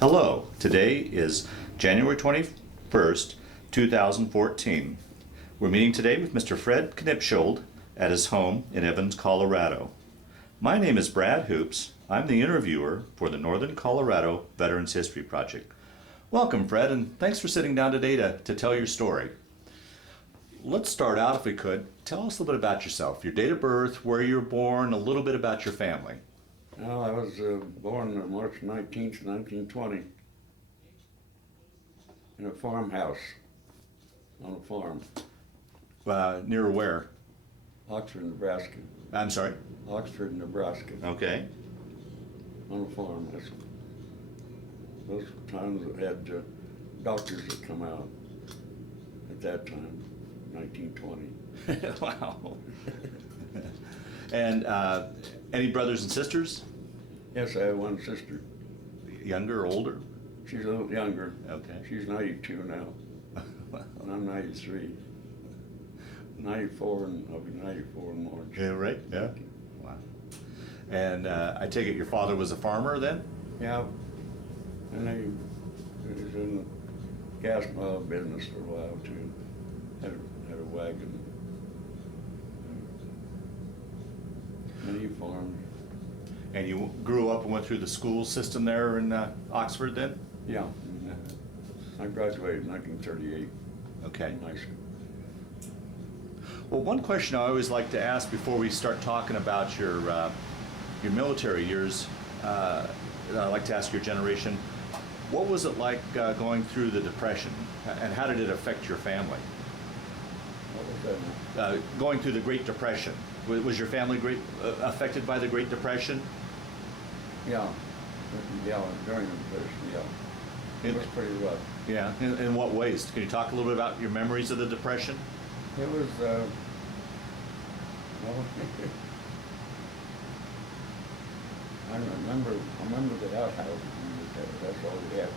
Hello, today is January 21st, 2014. We're meeting today with Mr. Fred Knipschild at his home in Evans, Colorado. My name is Brad Hoops. I'm the interviewer for the Northern Colorado Veterans History Project. Welcome, Fred, and thanks for sitting down today to tell your story. Let's start out, if we could. Tell us a little bit about yourself, your date of birth, where you were born, a little bit about your family. Well, I was born on March 19th, 1920, in a farmhouse, on a farm. Near where? Oxford, Nebraska. I'm sorry? Oxford, Nebraska, Okay. on a farm. Those times that had doctors that come out at that time, 1920. Wow. And any brothers and sisters? Yes, I have one sister. Younger or older? She's a little younger. Okay. She's 92 now, and I'm 93. 94, and I'll be 94 in March. Yeah, right? Yeah. Wow. And I take it your father was a farmer then? Yeah, and he was in the gas mill business for a while too. Had a wagon. And he farmed. And you grew up and went through the school system there in Oxford then? Yeah. I graduated in 1938 Okay. from high school. Well, one question I always like to ask before we start talking about your military years, I'd like to ask your generation, what was it like going through the Depression, and how did it affect your family? What was that? Going through the Great Depression, was your family affected by the Great Depression? Yeah. Yeah, during the Depression, yeah. It was pretty rough. Yeah, in what ways? Can you talk a little bit about your memories of the Depression? It was, well, I remember the outhouse. That's all we had. I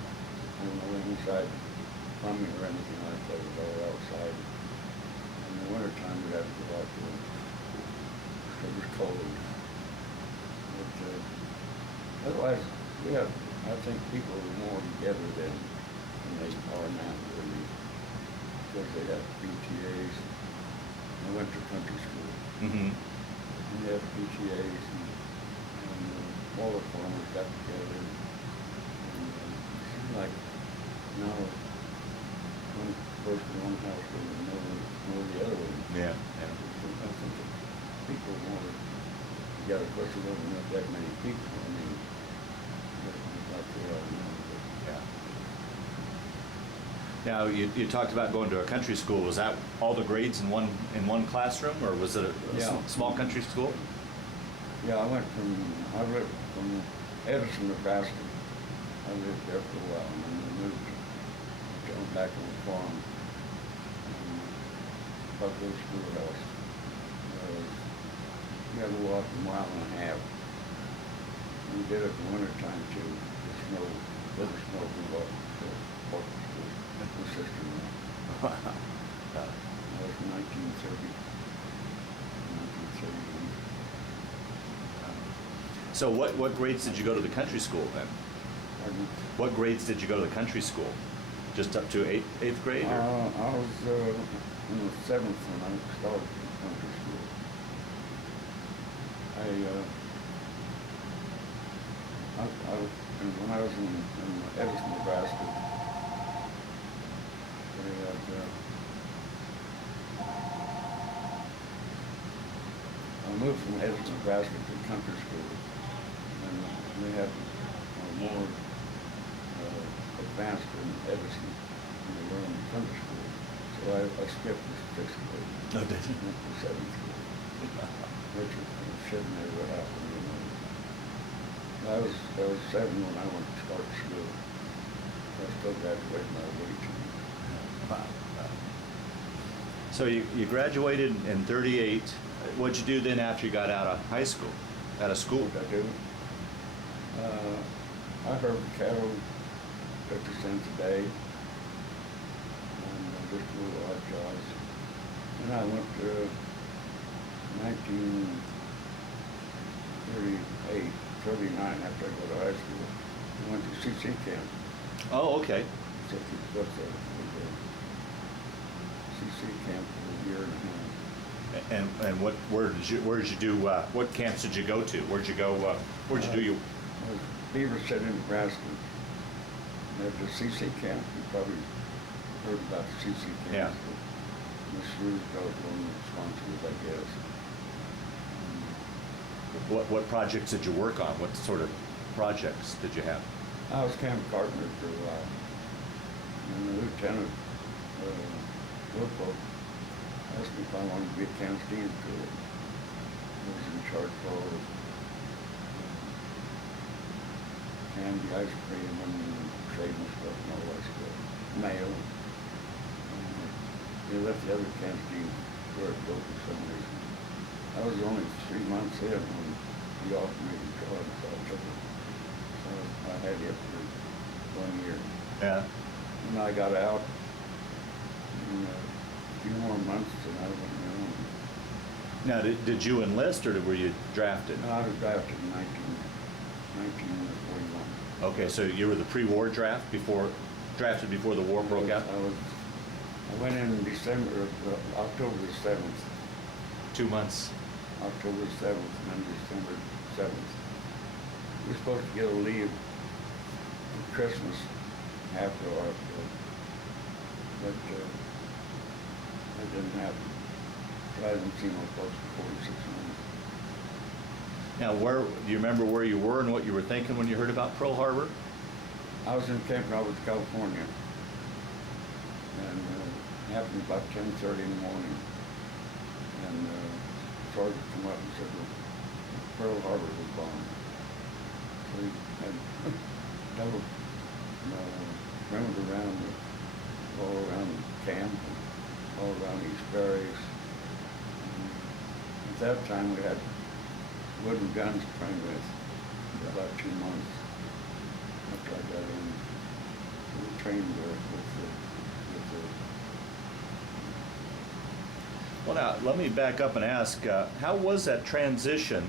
don't know inside plumbing or anything like that. It was all outside. In the wintertime, we'd have to go out to it. It was cold. But otherwise, yeah, I think people were more together than they are now, really. Because they had PTAs. I went to country school. Mm-hmm. And they had PTAs, and all the farmers got together. And it seemed like now one person in one house doesn't know the other one. Yeah, I think that people are more together. Of course, there wasn't not that many people. I mean, like they are now. yeah. Now, you talked about going to a country school. Was that all the grades in one classroom, or was it a Yeah. small country school? Yeah, I lived from Edison, Nebraska. I lived there for a while, and then we moved back on the farm. Buffalo Schoolhouse. We had to walk a mile and a half. We did it in the wintertime too. The snow, little snow, we walked to Buffalo School. My sister and I. That was 1930. 1931. So what grades did you go to the country school then? Pardon? What grades did you go to the country school? Just up to eighth grade? Or? I was in the 7th when I started country school. When I was in Edison, Nebraska, they had, I moved from Edison, Nebraska to country school, and they had more advanced in Edison than they were in country school. So I skipped the 6th grade. No, did you? Went to 7th grade. Which should never happen, you know. I was 7 when I went to start school. I still graduated when I was 18. Wow. So you graduated in 38. What'd you do then after you got out of high school? Out of school? What did I do? I herded cattle 50 cents a day, and just little odd jobs. And I went to 1938, 39 after I go to high school. I went to CC camp. Oh, okay. So he was up there with the CC camp for a year and a half. And where did you do? What camps did you go to? Where'd you go? Where'd you do your? I was Beaver City, Nebraska. At the CC camp, you probably heard about the CC camp. Yeah. Miss Roosevelt, one of the sponsors, I guess. What projects did you work on? What sort of projects did you have? I was camp carpenter for a while. And the lieutenant, Wilco, asked me if I wanted to be a camp steam crew. I was in charge of all the candy ice cream and trading stuff and all that stuff. Mail. They left the other camp steam where it built for some reason. I was only 3 months in when he offered me the job, so I took it. So I had it for 1 year. Yeah. And I got out in a few more months and I went on. Now, did you enlist or were you drafted? No, I was drafted in 1941. Okay, so you were the pre-war drafted before the war broke out? I went in December, October the 7th. 2 months. October 7th and then December 7th. We were supposed to get a leave for Christmas after our, but that didn't happen. So I haven't seen my folks for 46 months. Now, do you remember where you were and what you were thinking when you heard about Pearl Harbor? I was in Camp Roberts, California, and it happened about 10:30 in the morning. And Sergeant come up and said, well, Pearl Harbor was bombed. So he had double roamed around all around the camp, and all around East Barracks. And at that time, we had wooden guns to train with for about 2 months after I got in. We trained with Well, now, let me back up and ask, how was that transition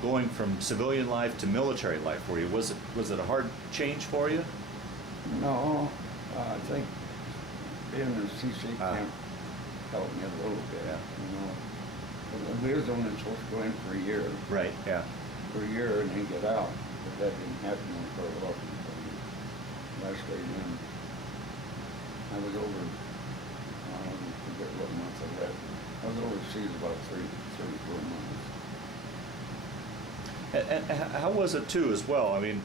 going from civilian life to military life for you? Was it a hard change for you? No, I think being in the CC camp helped me a little bit, you know. We was only supposed to go in for a year. Right, yeah. For a year and then get out, but that didn't happen when Pearl Harbor. I stayed in. I was over, I forget what month I left. I was overseas about 34 months. And how was it too as well? I mean,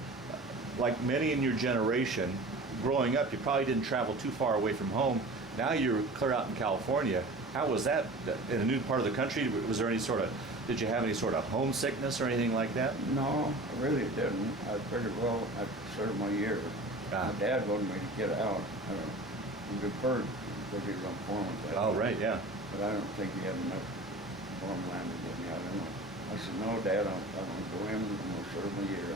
like many in your generation, growing up, you probably didn't travel too far away from home. Now you're clear out in California. How was that in a new part of the country? Was there did you have any sort of homesickness or anything like that? No, I really didn't. I figured, well, I'd served my year. My dad wanted me to get out. He deferred because he was on foreman. Oh, right, yeah. But I don't think he had enough farmland to get me out. I don't know. I said, no, Dad, I'm going to go in and I'm going to serve my year.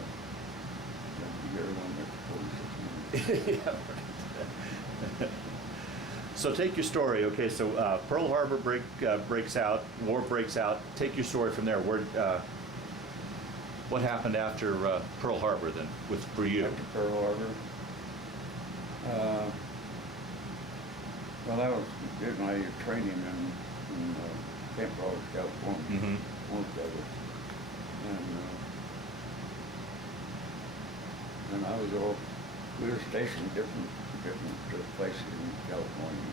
The year went there for 46 months. So take your story. Okay, so Pearl Harbor breaks out, war breaks out. Take your story from there. What happened after Pearl Harbor then, for you? After Pearl Harbor? Well, I was did my training in Camp Roberts, California. Most of it. And I was we were stationed different places in California.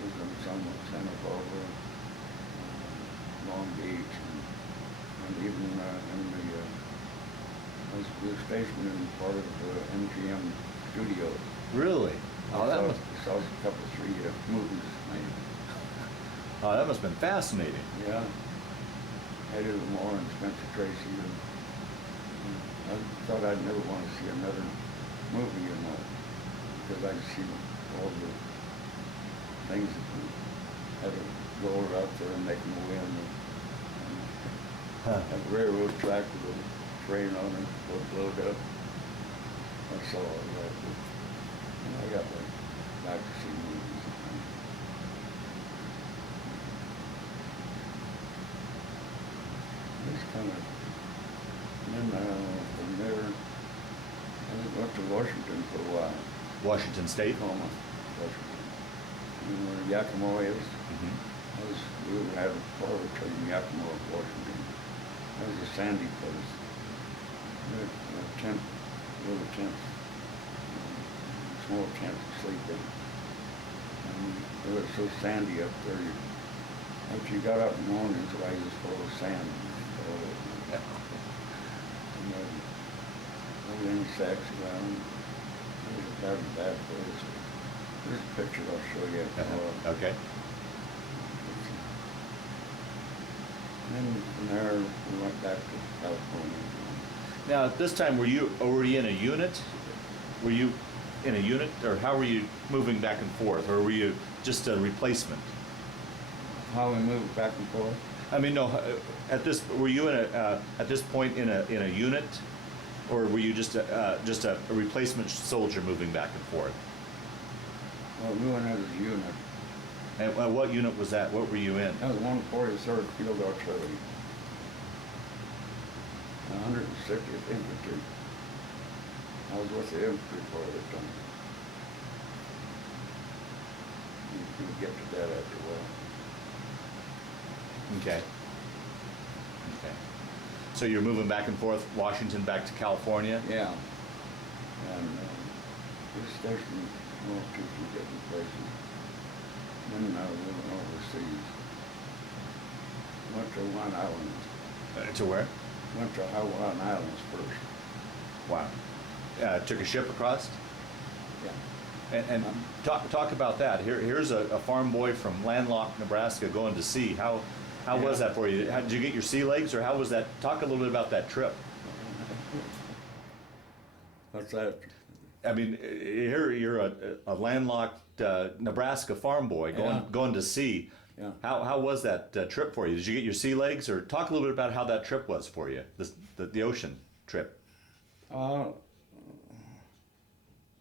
We was in Santa Barbara, Long Beach, and even we were stationed in part of the MGM studios. Really? Oh, I saw a couple, 3 movies made. Oh, that must have been fascinating. Yeah. Eddie Lamar and Spencer Tracy. And I thought I'd never want to see another movie, because I'd see all the things that we had to go out there and make them win. And a railroad track with a train on it, load up. I saw all that. I got back to see movies. It's kind of, and then from there, and went to Washington for a while. Washington State? Tacoma, Washington. You know where Yakima is? Mm-hmm. We had a laboratory in Yakima, Washington. That was a sandy place. We had a tent, little tent, small tent to sleep in. And it was so sandy up there. Once you got up in the mornings, the way was full of sand. Yeah. And no insects around. It was a very bad place. There's a picture I'll show you. Okay. And then from there, we went back to California. Now, at this time, were you already in a unit? Were you in a unit, or how were you moving back and forth, or were you just a replacement? How we moved back and forth? I mean, no. Were you in at this point in a unit, or were you just a replacement soldier moving back and forth? Well, we went as a unit. And what unit was that? What were you in? That was 143rd Field Artillery. 160th Infantry. I was with the infantry part of the time. You get to that after a while. Okay. Okay. So you're moving back and forth, Washington back to California? Yeah. And we were stationed in two different places. Then we went overseas. Went to Hawaiian Islands. To where? Went to Hawaiian Islands first. Wow. Took a ship across? Yeah. And talk about that. Here's a farm boy from landlocked Nebraska going to sea. How was that for you? Did you get your sea legs, or how was that? Talk a little bit about that trip. What's that? I mean, here you're a landlocked Nebraska farm boy going to sea. Yeah. How was that trip for you? Did you get your sea legs, or talk a little bit about how that trip was for you, the ocean trip? Well,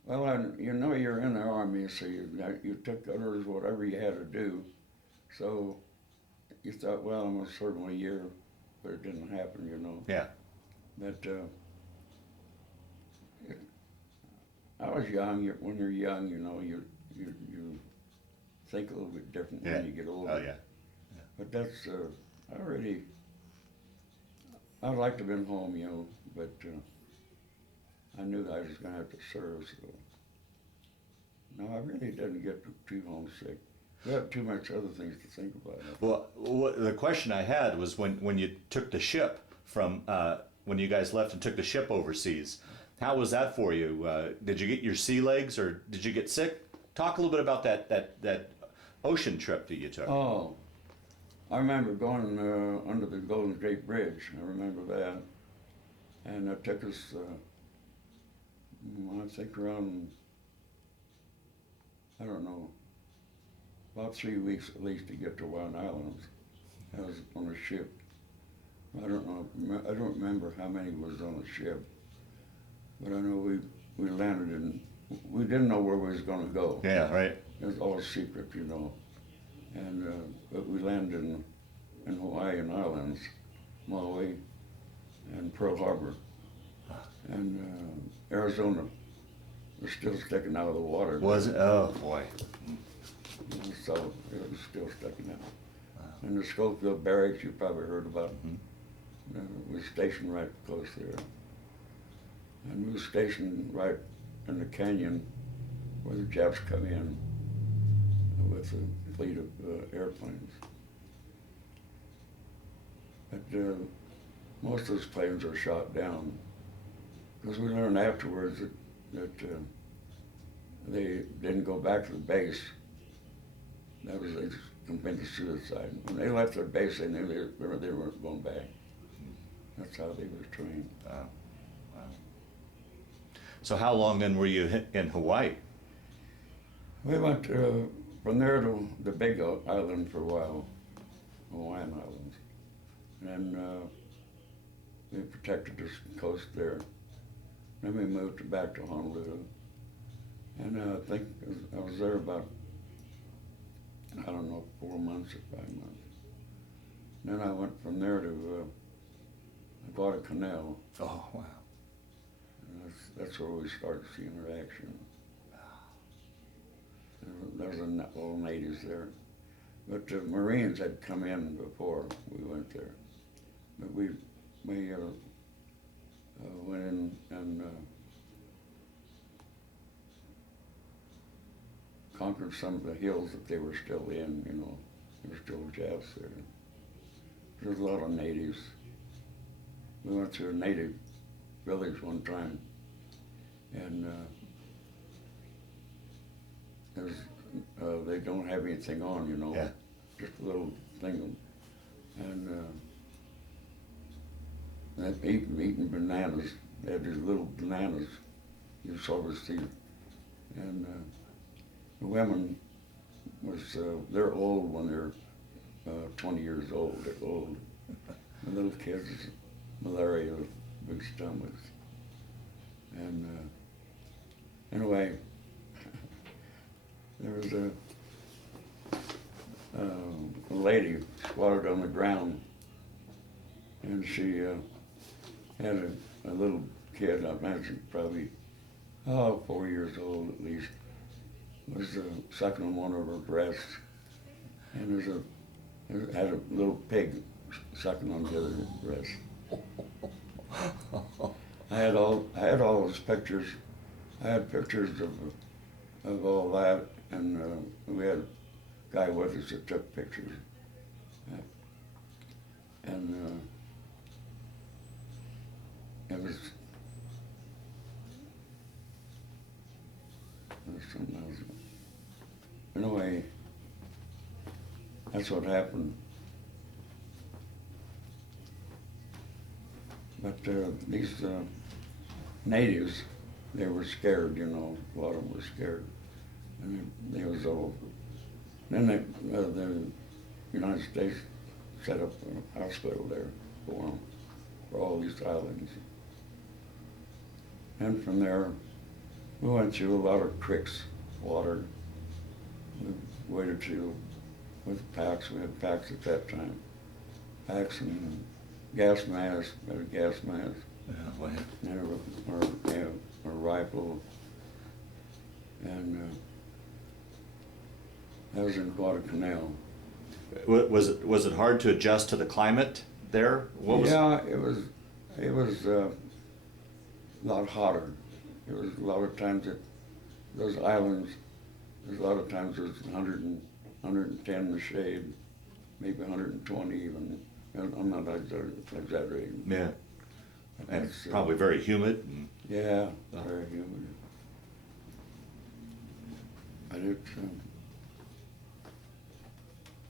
you're in the Army, so you took orders, whatever you had to do. So you thought, well, I'm going to serve 1 year, but it didn't happen, Yeah. But I was young. When you're young, you think a little bit different when you get older. Oh, yeah. But that's, I'd like to have been home, but I knew I was going to have to serve, so. No, I really didn't get too homesick. We had too much other things to think about. Well, the question I had was when you took the ship from, when you guys left and took the ship overseas, how was that for you? Did you get your sea legs, or did you get sick? Talk a little bit about that ocean trip that you took. Oh, I remember going under the Golden Gate Bridge. I remember that. And it took us, I think around, I don't know, about 3 weeks at least to get to Hawaiian Islands. I was on a ship. I don't remember how many was on the ship, but I know we landed in, we didn't know where we was going to go. Yeah, right. It was all secret, and but we landed in Hawaiian Islands, Maui, and Pearl Harbor, and Arizona was still sticking out of the water. Was it? Oh boy. So it was still sticking out. Wow. And the Schofield Barracks, you probably heard about. We were stationed right close there. And we were stationed right in the canyon where the Japs come in with a fleet of airplanes. But most of those planes are shot down, because we learned afterwards that they didn't go back to the base. That was, they committed suicide. When they left their base, they knew they weren't going back. That's how they were trained. Wow. Wow. So how long then were you in Hawaii? We went from there to the big island for a while, Hawaiian Islands. And we protected the coast there. Then we moved back to Honolulu. And I think I was there about, I don't know, 4 months or 5 months. Then I went from there to Guadalcanal. Oh, wow. And That's where we started seeing her action. There's old natives there. But the Marines had come in before we went there. But we went in and conquered some of the hills that they were still in, you know. There were still Japs there. There's a lot of natives. We went to a native village one time, and they don't have anything on, you know. Yeah. Just a little thing. And they're eating bananas. They had these little bananas you sort of see. And the women they're old when they're 20 years old. They're old. The little kids, malaria, big stomachs. And anyway, there was a lady squatted on the ground, and she had a little kid, I imagine probably 4 years old at least, was sucking on one of her breasts, and had a little pig sucking on the other breast. I had all those pictures. I had pictures of all that, and we had a guy with us that took pictures. And it was something else. Anyway, that's what happened. But these natives, they were scared, you know. A lot of them were scared, and they was all. Then the United States set up a hospital there for them, for all these islands. And from there, we went through a lot of creeks, water. We waded through with packs. We had packs at that time. Packs and gas masks. We had a gas mask. Yeah, And a rifle. And that was in Guadalcanal. Was it hard to adjust to the climate there? Yeah, it was a lot hotter. It was a lot of times that those islands, there's a lot of times it was 110 in the shade, maybe 120 even. I'm not exaggerating. Yeah. And it's probably very humid. Yeah, very humid. I did.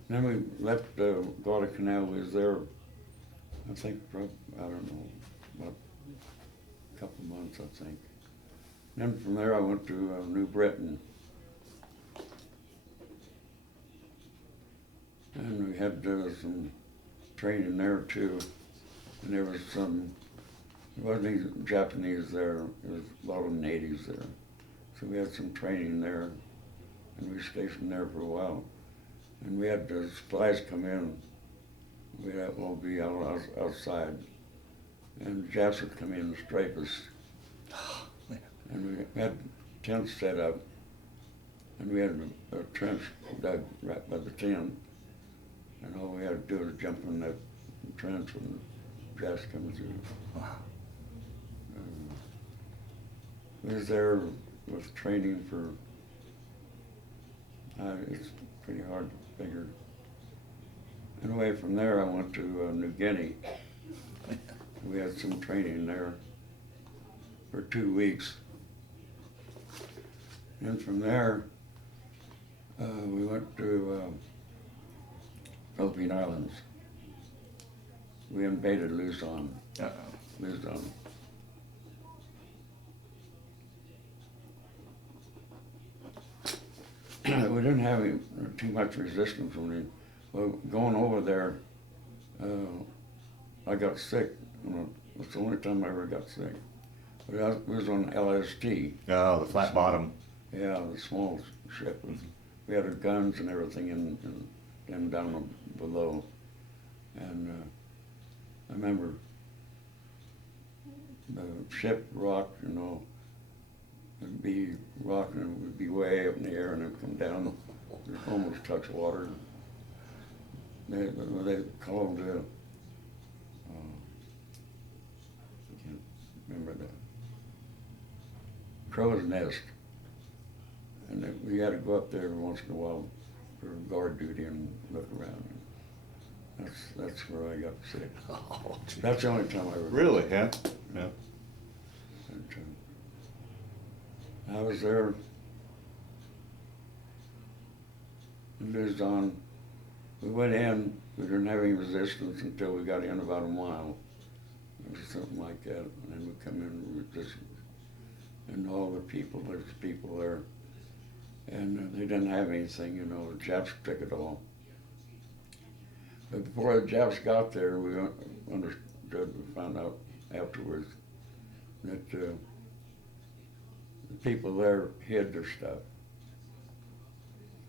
Then we left Guadalcanal. We was there, I think, I don't know, about a couple of months, I think. Then from there I went to New Britain. And we had some training there too. And there wasn't any Japanese there, there was a lot of natives there. So we had some training there, and we stationed there for a while. And we had the supplies come in. We'd all be outside. And Japs would come in and strafe us. And we had tents set up. And we had a trench dug right by the tent. And all we had to do was jump in that trench when the Japs come through. Wow. We was there with training for, it's pretty hard to figure. Anyway, from there I went to New Guinea. We had some training there for 2 weeks. And from there, we went to Philippine Islands. We invaded Luzon. Luzon. We didn't have too much resistance when we, well, going over there, I got sick. It's the only time I ever got sick. But it was on LST. Oh, the flat bottom. Yeah, the small ship. We had our guns and everything in them down below. And I remember the ship rocked, you know. It'd be rocking, it would be way up in the air and it'd come down, it'd almost touch water. They called I can't remember the crow's nest. And we had to go up there once in a while for guard duty and look around. That's where I got sick. Oh, gee. That's the only time I ever. Really, yeah? Yeah. I was there in Luzon. We went in, we didn't have any resistance until we got in about a mile. It was something like that. And then we come in with resistance. And all the people, there's people there. And they didn't have anything, you know, the Japs took it all. But before the Japs got there, we understood, we found out afterwards that the people there hid their stuff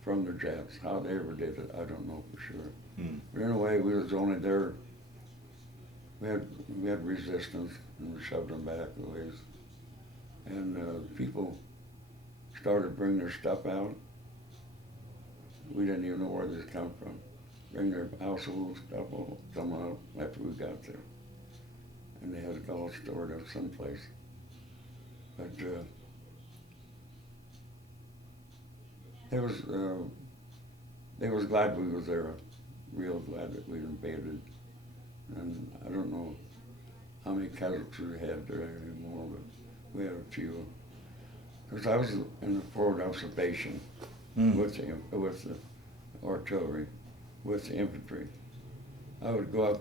from the Japs. How they ever did it, I don't know for sure. But anyway, we was only there, we had resistance and we shoved them back a ways. And people started bringing their stuff out. We didn't even know where this come from. Bring their household stuff all come out after we got there. And they had it all stored up someplace. But they was glad we was there, real glad that we invaded. And I don't know how many casualties we had there anymore, but we had a few. Because I was in the forward observation with the artillery, with the infantry. I would go up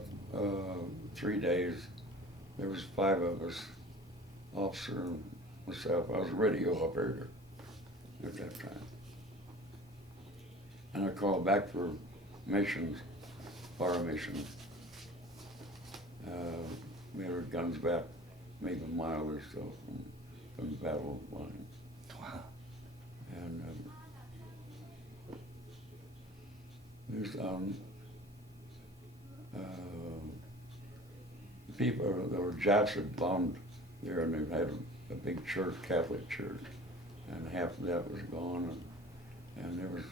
3 days. There was 5 of us, officer and myself. I was a radio operator at that time. And I called back for missions, fire missions. We had our guns back maybe a mile or so from the battle line. Wow. And people, there were Japs had bombed there, and they had a big church, Catholic church, and half of that was gone. And there was,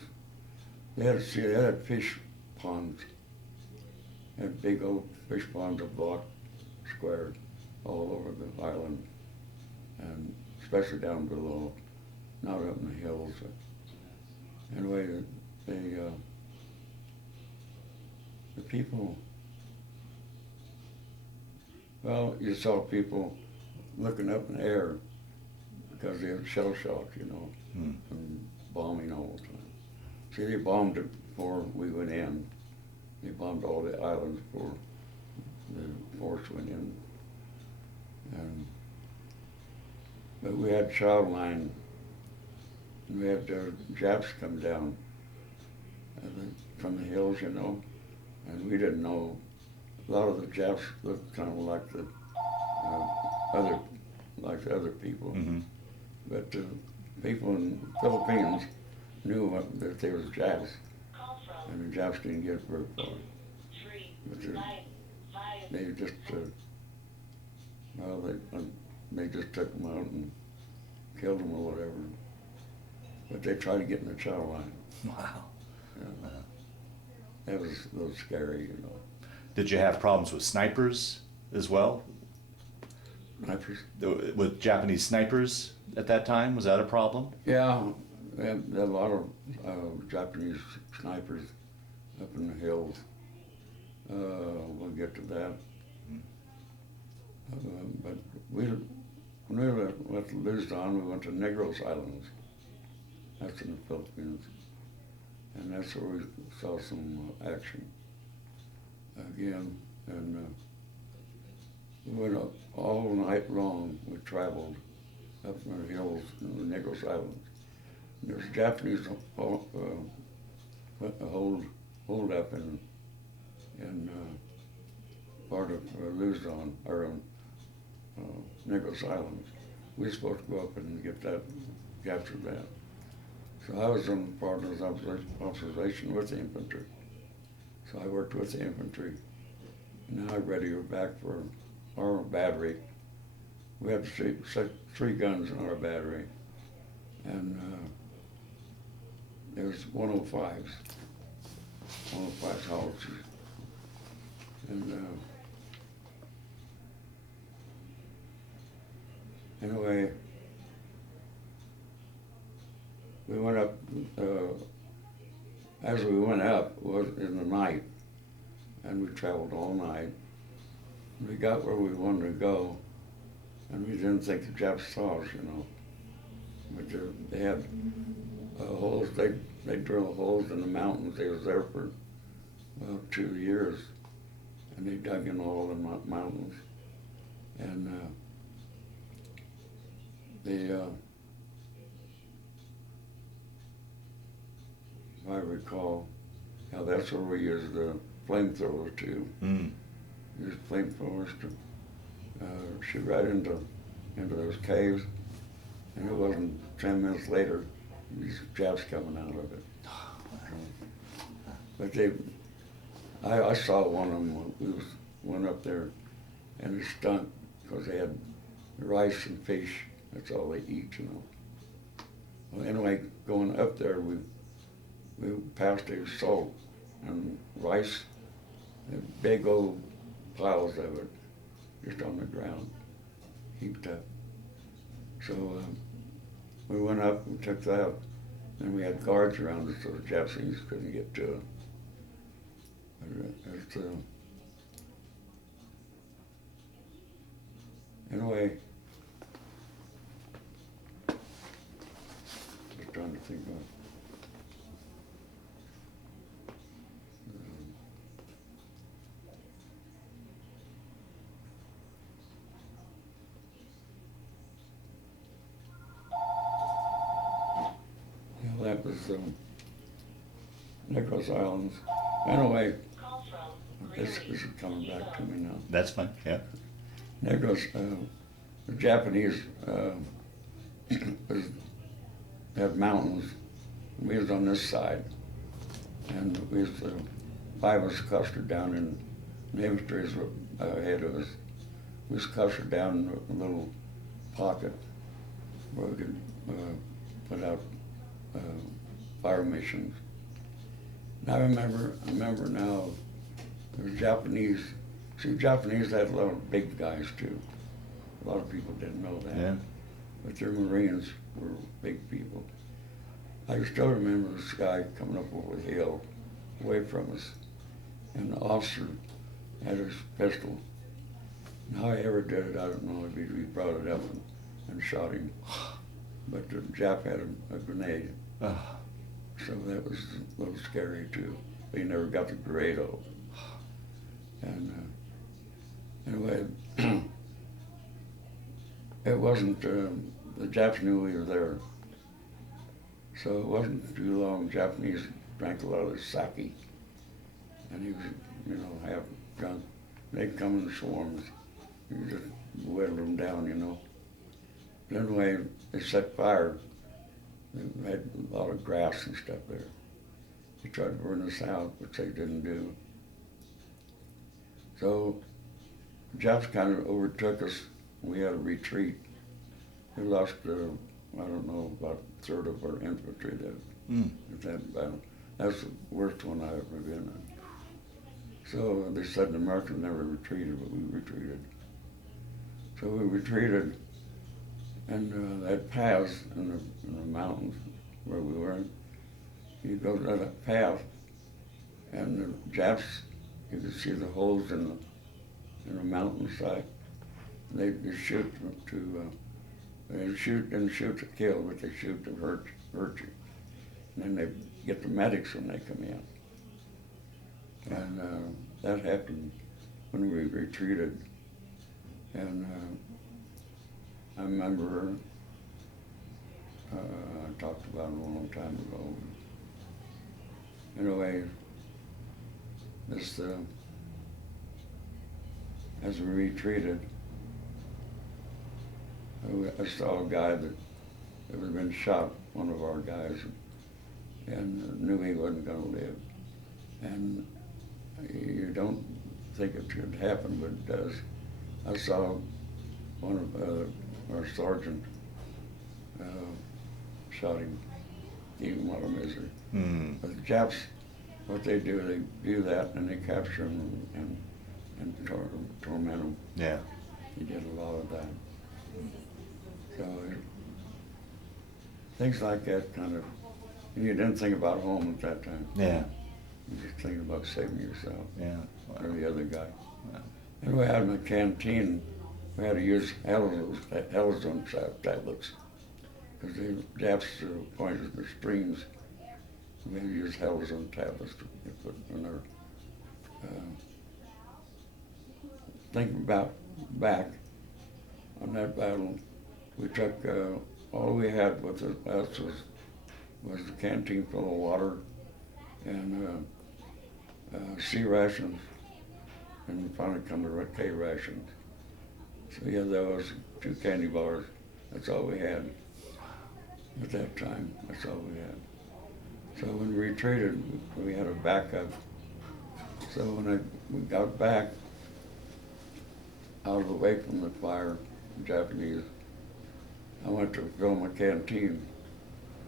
they had fish ponds, they had big old fish ponds, a block square, all over the island, and especially down below, not up in the hills. But anyway, the people, well, you saw people looking up in the air because they had shell shock, you know, from bombing all the time. See, they bombed it before we went in. They bombed all the islands before the force went in. But we had child line, and we had Japs come down from the hills, you know, and we didn't know. A lot of the Japs looked kind of like the other people, but the people in the Philippines knew that they was Japs, and the Japs didn't get very far. But they just, they just took them out and killed them or whatever. But they tried to get in the chow line. Wow. Yeah. That was a little scary, you know. Did you have problems with snipers as well? Snipers? With Japanese snipers at that time? Was that a problem? Yeah, we had a lot of Japanese snipers up in the hills. We'll get to that. But when we went to Luzon, we went to Negros Islands. That's in the Philippines. And that's where we saw some action again. And we went up all night long. We traveled up in the hills in the Negros Islands. And there was Japanese hold up in part of Luzon, or Negros Islands. We were supposed to go up and capture that. So I was on part of observation with the infantry. So I worked with the infantry. And now I ready to go back for our battery. We had three guns in our battery, and there was 105s, 105 howitzers, and anyway, we went up. As we went up, it was in the night, and we traveled all night. We got where we wanted to go, and we didn't think the Japs saw us, you know. But they had holes. They drilled holes in the mountains. They was there for 2 years, and they dug in all the mountains, and if I recall, that's where we used the flamethrowers too. Used flamethrowers to shoot right into those caves, and it wasn't 10 minutes later, these Japs coming out of it. But I saw one of them. We went up there, and it stunk because they had rice and fish. That's all they eat, you know. Well, anyway, going up there, we passed a salt and rice, and big old piles of it, just on the ground, heaped up. So we went up and took that, and we had guards around us so the Japanese couldn't get to it. Anyway, just trying to think of. That was Nicholas Islands. Anyway, this is coming back to me now. That's fine, yeah. Nicholas, the Japanese had mountains, and we was on this side, and we used to, 5 of us clustered down in the infantry ahead of us. We was clustered down in a little pocket where we could put out fire missions. And I remember now, the Japanese, see, Japanese had a lot of big guys too. A lot of people didn't know that. Yeah. But their Marines were big people. I still remember this guy coming up over the hill away from us, and the officer had his pistol. And how he ever did it, I don't know. He brought it up and shot him. But the Jap had a grenade. So that was a little scary too. But he never got the grenade off. And anyway, it wasn't, the Japs knew we were there. So it wasn't too long, Japanese drank a lot of sake. And he was, half drunk. They'd come in swarms. You just whittled them down, But anyway, they set fire. They had a lot of grass and stuff there. They tried to burn us out, which they didn't do. So the Japs kind of overtook us. We had to retreat. We lost, I don't know, about a third of our infantry at that battle. That's the worst one I've ever been in. So they said the Americans never retreated, but we retreated. So we retreated, and that path in the mountains where we were, you go to that path, and the Japs, you could see the holes in the mountainside. They shoot they didn't shoot to kill, but they shoot to hurt you. And then they get the medics when they come in. And that happened when we retreated. And I remember, I talked about it a long time ago. Anyway, this, as we retreated, I saw a guy that had been shot, one of our guys, and knew he wasn't going to live. And you don't think it should happen, but it does. I saw one of our sergeant shot him, gave him a lot of misery. Mm. But the Japs, what they do that and they capture him and torment him. Yeah. He did a lot of that. So things like that kind of, and you didn't think about home at that time. Yeah. You just thinking about saving yourself Yeah. or the other guy. Wow. And we had in the canteen, we had to use halazone tablets. Because the Japs pointed the streams. We had to use halazone tablets to put in our, thinking about back on that battle, we took, all we had with us was the canteen full of water and C rations, and finally come to K rations. So yeah, there was 2 candy bars. That's all we had at that time. That's all we had. So when we retreated, we had a backup. So when we got back out of the way from the fire, the Japanese, I went to fill my canteen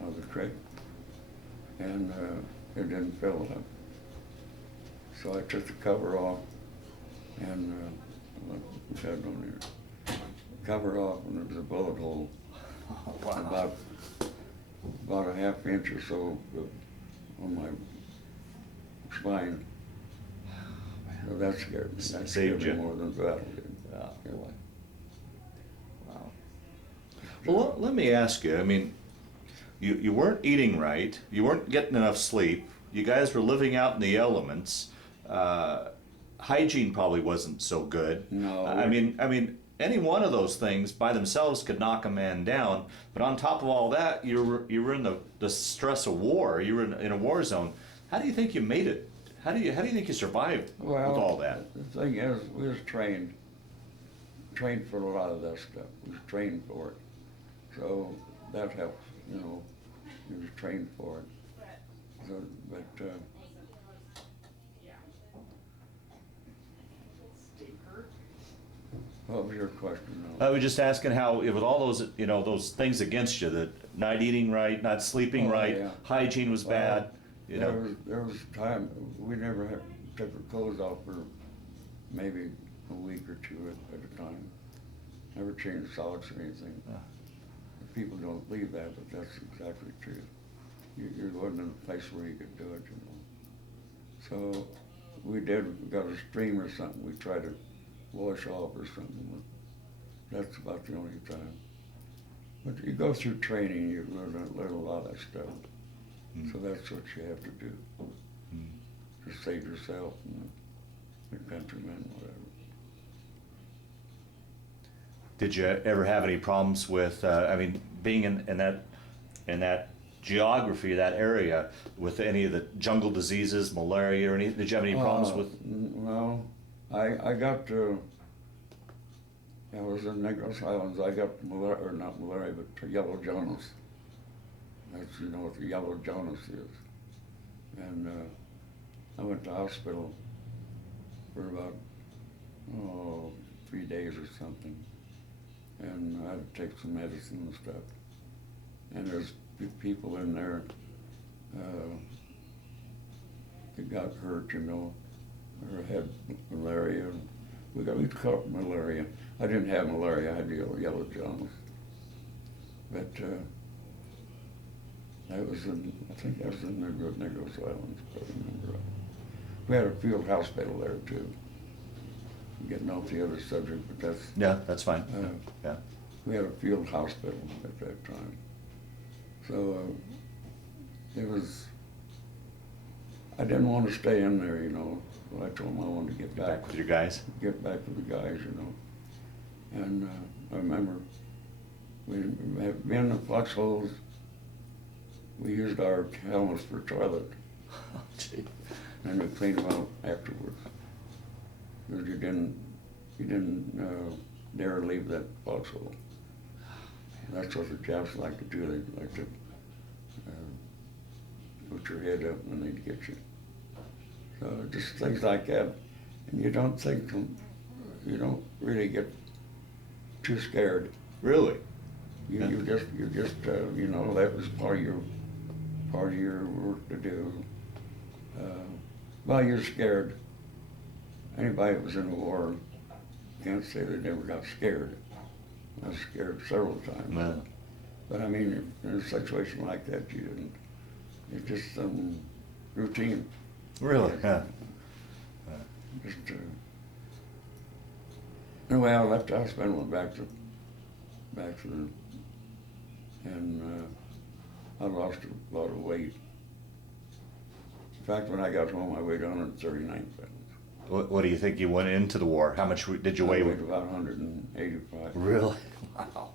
out of the crate, and it didn't fill up. So I took the cover off, and cover off, and there was a bullet hole Wow. about a half inch or so on my spine. So that scared me. That Saved scared me you. more than the battle did. Oh, Yeah. boy. Wow. Well, let me ask you, I mean, you weren't eating right, you weren't getting enough sleep, you guys were living out in the elements, hygiene probably wasn't so good. No. I mean, any one of those things by themselves could knock a man down, but on top of all that, you were in the stress of war, you were in a war zone. How do you think you made it? How do you think you survived with all that? The thing is, we was trained for a lot of that stuff. We was trained for it. So that helps, you know, we was trained for it. So, but, what was your question? I was just asking how, with all those, those things against you, that not eating right, not sleeping Oh, right, yeah. hygiene was bad, There was time, we never took our clothes off for maybe a week or 2 at a time. Never changed socks or anything. Yeah. People don't believe that, but that's exactly true. You wasn't in a place where you could do it, you know. So we got a stream or something, we tried to wash off or something. That's about the only time. But you go through training, you learn a lot of that stuff. Mm. So that's what you have to do, to save yourself and your countrymen, whatever. Did you ever have any problems with, being in that geography, that area, with any of the jungle diseases, malaria, or anything? Did you have any problems with? No, I got I was in Negros Islands. I got malaria, or not malaria, but yellow jaundice. That's, you know what the yellow jaundice is. And I went to hospital for about 3 days or something, and I had to take some medicine and stuff. And there's people in there that got hurt, you know, or had malaria. We caught malaria. I didn't have malaria. I had yellow jaundice. But I think that was in Negros Islands, if I remember right. We had a field hospital there too. I'm getting off the other subject, but that's. Yeah, that's fine. Yeah. We had a field hospital at that time. So it was, I didn't want to stay in there, you know. Well, I told them I wanted to get back. With your guys? Get back with the guys, you know. And I remember we had been in the foxholes. We used our helmets for toilet. Oh, gee. And we cleaned them out afterwards. Because you didn't dare leave that foxhole. That's what the Japs like to do. They like to put your head up and they'd get you. So just things like that. And you don't really get too scared. Really? You just you know, that was part of your work to do. Well, you're scared. Anybody that was in the war can't say they never got scared. I was scared several times. Man. But I mean, in a situation like that, you didn't. It's just some routine. Really? Yeah. Just anyway, I left the hospital and went back to the, and I lost a lot of weight. In fact, when I got home, I weighed 139 pounds. What do you think you went into the war? How much did you I weigh? weighed about 185. Really? Wow.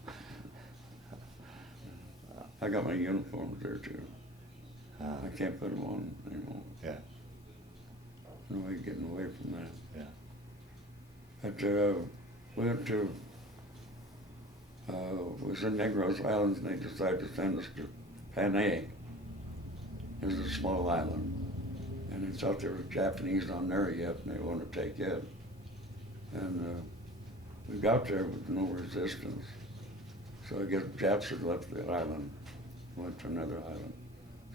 I got my uniforms there too. I can't put them on anymore. Yeah. No way getting away from that. Yeah. But we went to, was in Negros Islands, and they decided to send us to Panay. It was a small island. And they thought there were Japanese on there yet, and they wanted to take it. And we got there with no resistance. So I guess Japs had left the island, went to another island.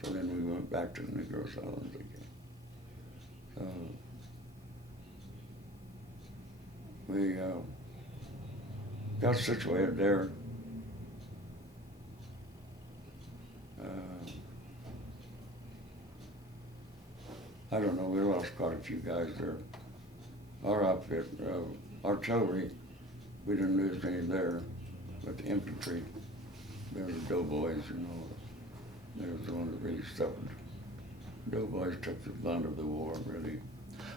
So then we went back to the Negros Islands again. So we got situated there. I don't know, we lost quite a few guys there. Our outfit, artillery, we didn't lose any there, but the infantry, they were the doughboys, you know. They was the one that really suffered. Doughboys took the brunt of the war, really.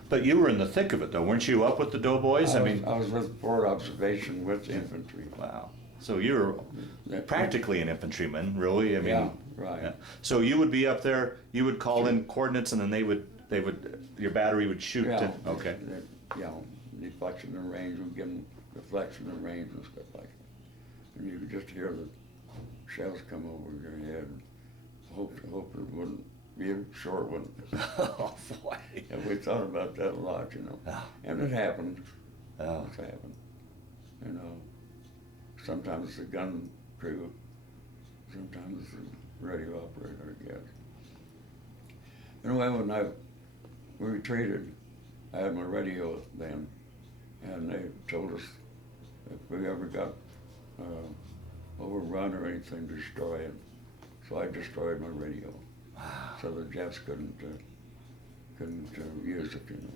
But you were in the thick of it, though, weren't you? Up with the doughboys? I was with forward observation with the infantry. Wow. So you were practically an infantryman, really. I mean, yeah, right. Yeah. So you would be up there. You would call in coordinates, and then your battery would shoot. Yeah. Okay. Yeah, deflection and range. We'd give them deflection and range and stuff like that. And you could just hear the shells come over your head. Hope it wouldn't be a short one. Oh boy. And we thought about that a lot, you know. Oh. And it happened. Oh. It's happened. You know, sometimes it's the gun crew, sometimes it's the radio operator, I guess. Anyway, when we retreated, I had my radio then, and they told us if we ever got overrun or anything, destroy it. So I destroyed my radio. Wow. So the Japs couldn't use it, you know.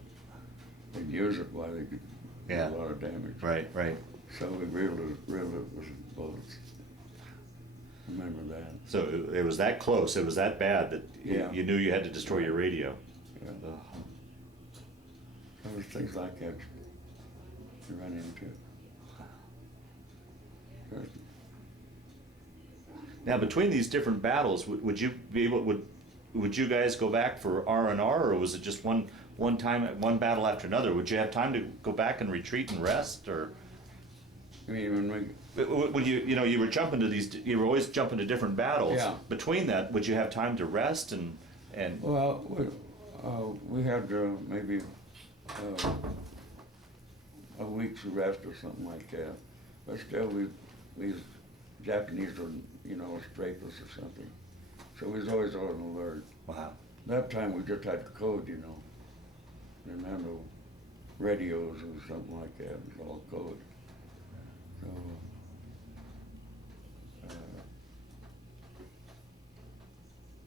They'd use it while they could do a lot of damage. Right, right. So we reeled it with bullets. Remember that. So it was that close, it was that bad that you knew you had to destroy your radio. Yeah. There was things like that you run into. Now, between these different battles, would you be able? Would you guys go back for R&R, or was it just one time, one battle after another? Would you have time to go back and retreat and rest, or? I mean, when you were jumping to these, you were always jumping to different battles. Yeah. Between that, would you have time to rest and? Well, we had maybe a week's rest or something like that, but still we Japanese would, you know, strafe us or something. So we was always on alert. Wow. That time we just had code, you know. Didn't have no radios or something like that. It was all code. So,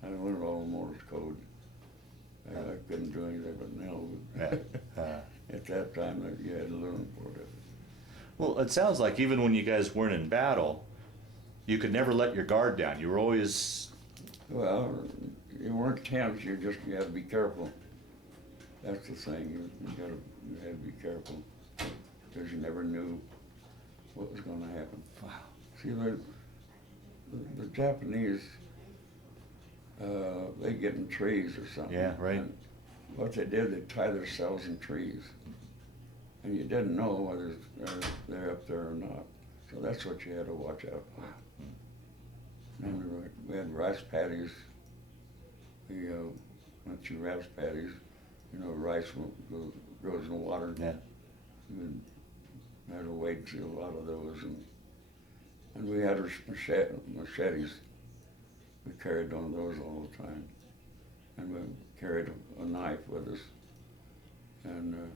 I learned all Morse code. I couldn't do anything but now. At that time, you had to learn for it. Well, it sounds like even when you guys weren't in battle, you could never let your guard down. You were always. Well, you weren't tense. You had to be careful. That's the thing. You had to be careful because you never knew what was going to happen. Wow. See, the Japanese, they get in trees or something. Yeah, right. And what they did, they tie themselves in trees, and you didn't know whether they're up there or not. So that's what you had to watch out for. And we had rice paddies. We went through rice paddies. You know, rice grows in water. Yeah. You would I had to wade through a lot of those, and we had our machetes. We carried on those all the time, and we carried a knife with us. And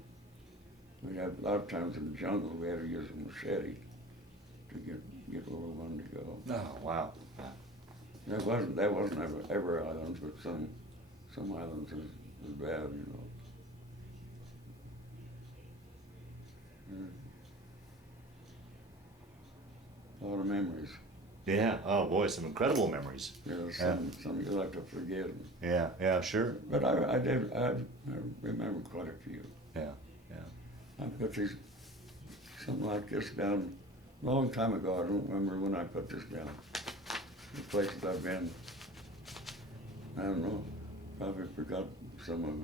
we had a lot of times in the jungle we had to use a machete to get where we wanted to go. Oh, wow. That wasn't every island, but some islands was bad, you know. A lot of memories. Yeah. Oh boy, some incredible memories. Yeah, some you like to forget. Yeah. Yeah. Sure. But I remember quite a few. Yeah. Yeah. I put something like this down a long time ago. I don't remember when I put this down. The places I've been, I don't know, probably forgot some of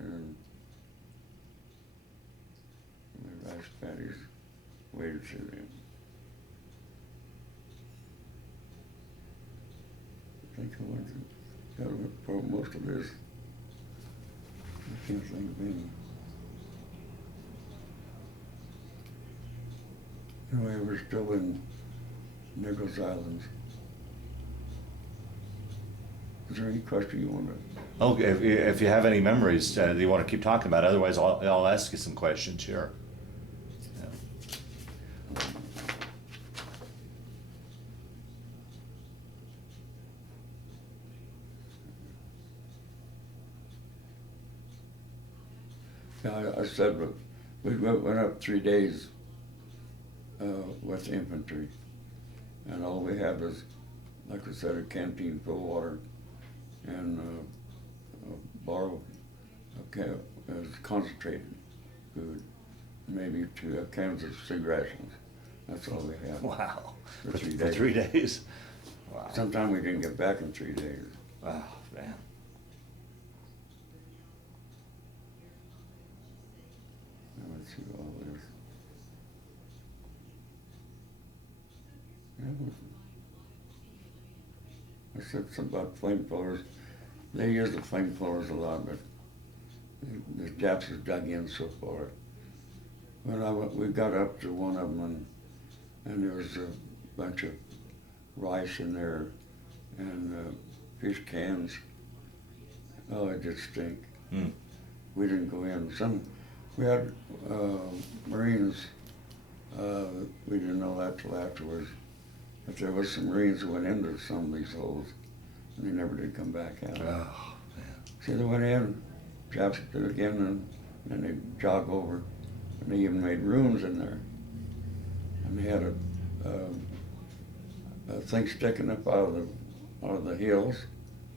it. And my rice paddies waited for them. I think I went for most of this. I can't think of any. Anyway, we're still in Nichols Islands. Is there any question you want to? Okay. If you have any memories that you want to keep talking about, otherwise I'll ask you some questions here. Yeah, I said we went up 3 days with infantry, and all we had was, like I said, a canteen full of water and a bar of concentrated food, maybe 2 cans of cig rations. That's all we had. Wow. For 3 For days. 3 days. Wow. Sometimes we didn't get back in 3 days. Oh man. Let's see all this. Yeah, I said something about flamethrowers. They use the flamethrowers a lot, but the Japs have dug in so far. But we got up to one of them, and there was a bunch of rice in there and fish cans. Oh, it did stink. Mm. We didn't go in. We had Marines. We didn't know that till afterwards. But there was some Marines who went into some of these holes, and they never did come back out. Oh man. See, they went in, Japs did it again, and then they jog over, and they even made rooms in there. And they had a thing sticking up out of the hills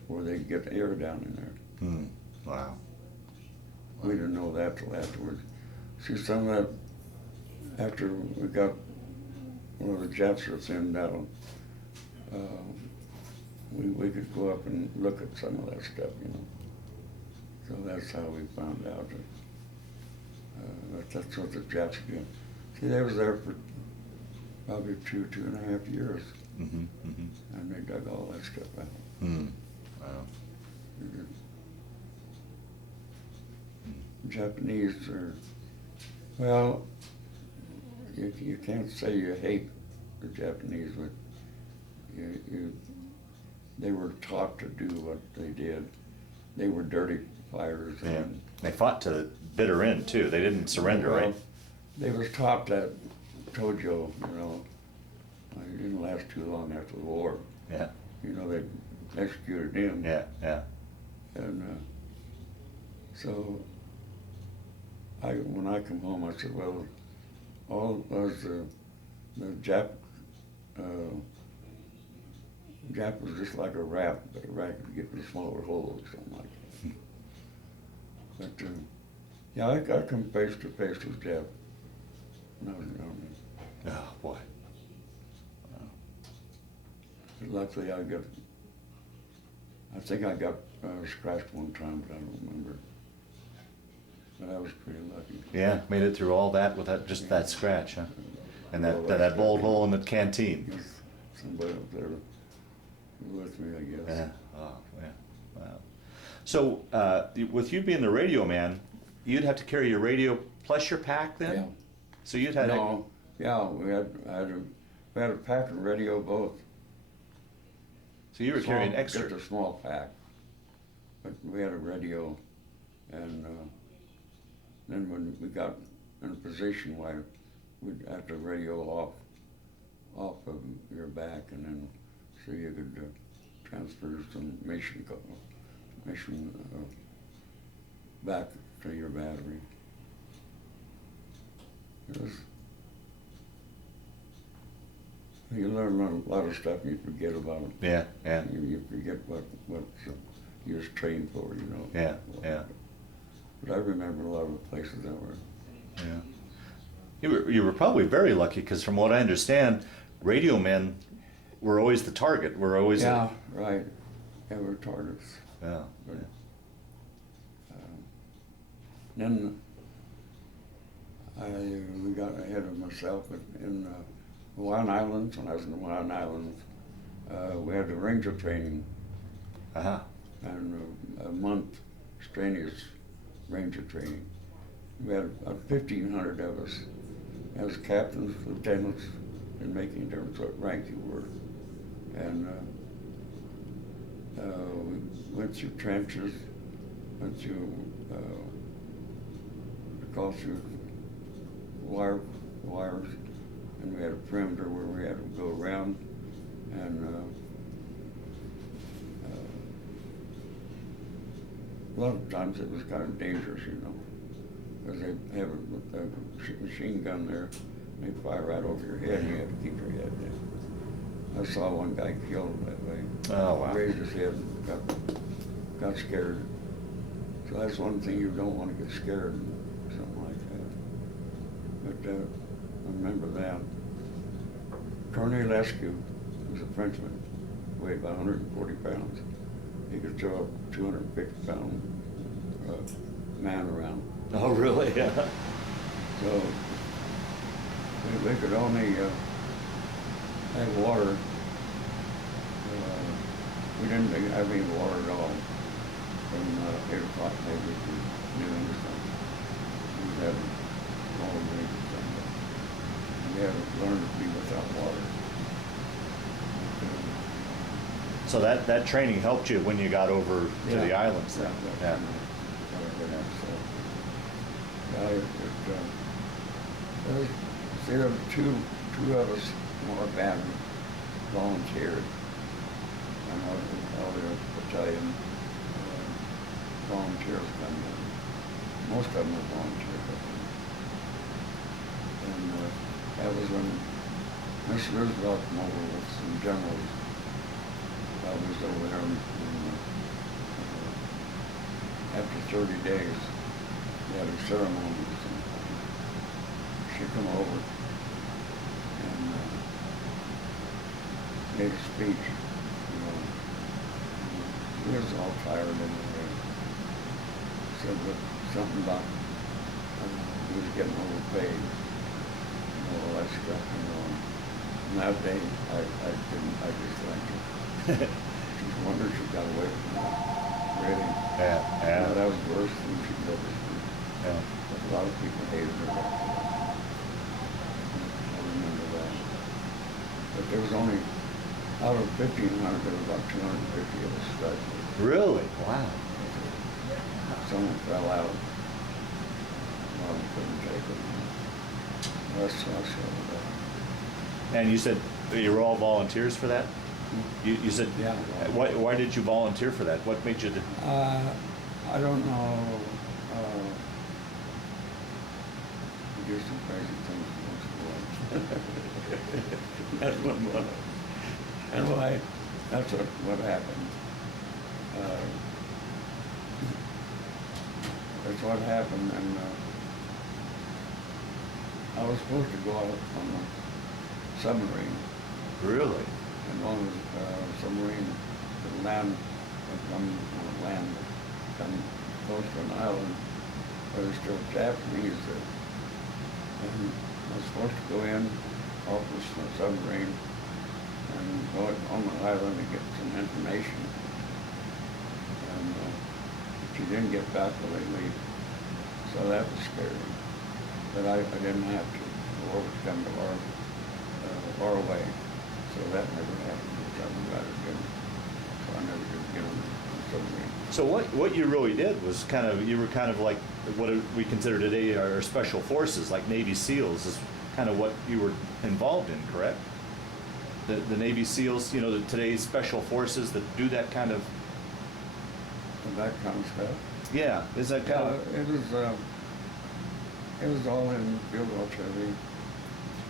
where they could get air down in there. Mm. Wow. We didn't know that till afterwards. See, some of that, after we got one of the Japs were thinned down, we could go up and look at some of that stuff, you know. So that's how we found out that that's what the Japs did. See, they was there for probably 2.5 years, Mm-hmm. Mm-hmm. and they dug all that stuff out. Mm. Wow. Japanese are, well, you can't say you hate the Japanese, but they were taught to do what they did. They were dirty fighters. Yeah. And, They fought to the bitter end too. They didn't surrender, well, right? They was taught that Tojo, you know, it didn't last too long after the war. Yeah. You know, they executed him. Yeah. Yeah. And so when I come home, I said, well, all those the Jap was just like a rat, but a rat could get in a smaller hole or something like that. But yeah, I come face to face with Jap. No. Oh boy. Luckily, I think I got scratched one time, but I don't remember. But I was pretty lucky. Yeah, made it through all that without just that scratch, huh? And that bullet hole in the canteen. Yes, somebody up there with me, I guess. Yeah. Oh, yeah. Wow. So, with you being the radio man, you'd have to carry your radio plus your pack then? Yeah. So you'd had No, yeah, we had a pack and radio both. so you were carrying Just extra. a small pack, but we had a radio, and then when we got in a position where we'd have to radio off of your back, and then so you could transfer some mission back to your battery. It was, you learn a lot of stuff and you forget about it. Yeah, yeah, You forget what you was trained for, you know. yeah, yeah, But I remember a lot of the places that were. yeah. You were probably very lucky because from what I understand, radio men were always the target. Were always Yeah, right. Yeah, we're targets. yeah. But, then we got ahead of myself in Hawaiian Islands. When I was in the Hawaiian Islands, we had the ranger training Uh-huh. and a month strenuous ranger training. We had about 1,500 of us as captains, lieutenants, and making a difference what rank you were. And we went through trenches, went through, across through wires, and we had a perimeter where we had to go around, and a lot of times it was kind of dangerous, you know, because they have a machine gun there, and they fire right over your head, and you have to keep your head down. I saw one guy killed that way. Oh, wow. Raised his head, and got scared. So that's one thing, you don't want to get scared, something like that. But I remember that. Colonel Lescu was a Frenchman, weighed about 140 pounds. He could throw a 250-pound man around. Oh, really? Yeah. So we could only have water. We didn't have any water at all from 8 o'clock maybe to noon or something. We had all the day or something. We had to learn to be without water. So that training helped you when you got over to the islands then? Yeah. There were two of us from our band volunteered. And all the battalion volunteers come in. Most of them were volunteers. And that was when Mr. Roosevelt came over with some generals. I was over there, and after 30 days, we had a ceremony. She come over and made a speech. You know, he was all tired and said that something about he was getting overpaid, all that stuff, you know. And that day, I just liked her. She's wondered she got away from me. Really. Yeah, yeah. You know, that was the worst thing she'd ever seen. Yeah. But a lot of people hated her back then. I remember that. But there was only, out of 1,500, there were about 250 of us stuck. Really? Wow. Someone fell out. Well, we couldn't take it. That's how I said that. And you said you were all volunteers for that? You said, Yeah. why did you volunteer for that? What made you do? I don't know. We do some crazy things once in a while. That's what was. Anyway, that's what happened. That's what happened, and I was supposed to go out on a submarine. Really? And one was submarine that land, come close to an island where there's still Japanese there. And I was supposed to go in off this submarine and go on the island to get some information. And if you didn't get back till they leave. So So that was scary. But I didn't have to. The war was coming to our way. So that never happened, which I'm glad it didn't. So I never did get on the submarine. So what you really did was you were kind of like what we consider today our special forces, like Navy SEALs, is kind of what you were involved in, correct? The Navy SEALs, you know, today's special forces that do that kind of. And that kind of stuff. Yeah, is that kind of? It was all in Field Artillery.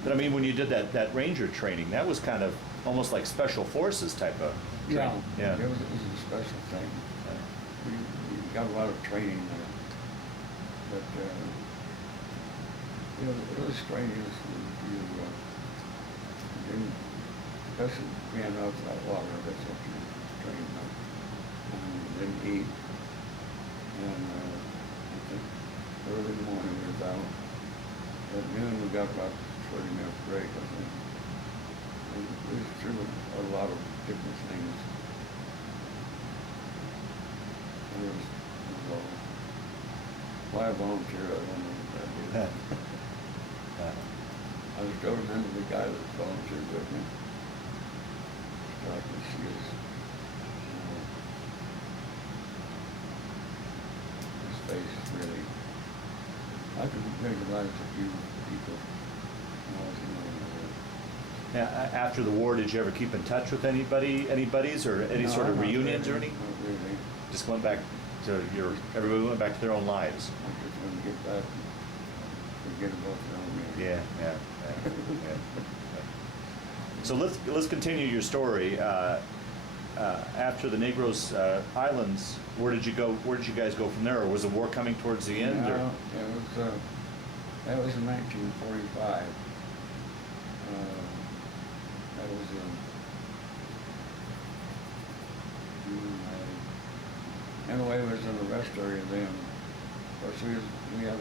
But I mean, when you did that Ranger training, that was kind of almost like special forces type of training. Yeah. It was a special thing. We got a lot of training there. But it was strenuous. You didn't, especially being out that water, that's what you trained on. And you didn't eat. And I think early morning we was out. At noon we got about 30-minute break, I think. And we was through a lot of different things. And it was all, why volunteer, I don't know what that is. I still remember the guy that volunteered with me. So I can see his face really. I could visualize a few people. Now, after the war, did you ever keep in touch with anybody's, or any No, sort of not reunions really, or anything? Not really. Just went back to everybody went back to their own lives. I just want to get back and forget about their own man. Yeah. So let's continue your story. After the Negros Islands, where did you go? Where did you guys go from there? Or was the war coming towards the end? No, Or? that was in 1945. That was anyway, it was in the rest area then. Of course, we had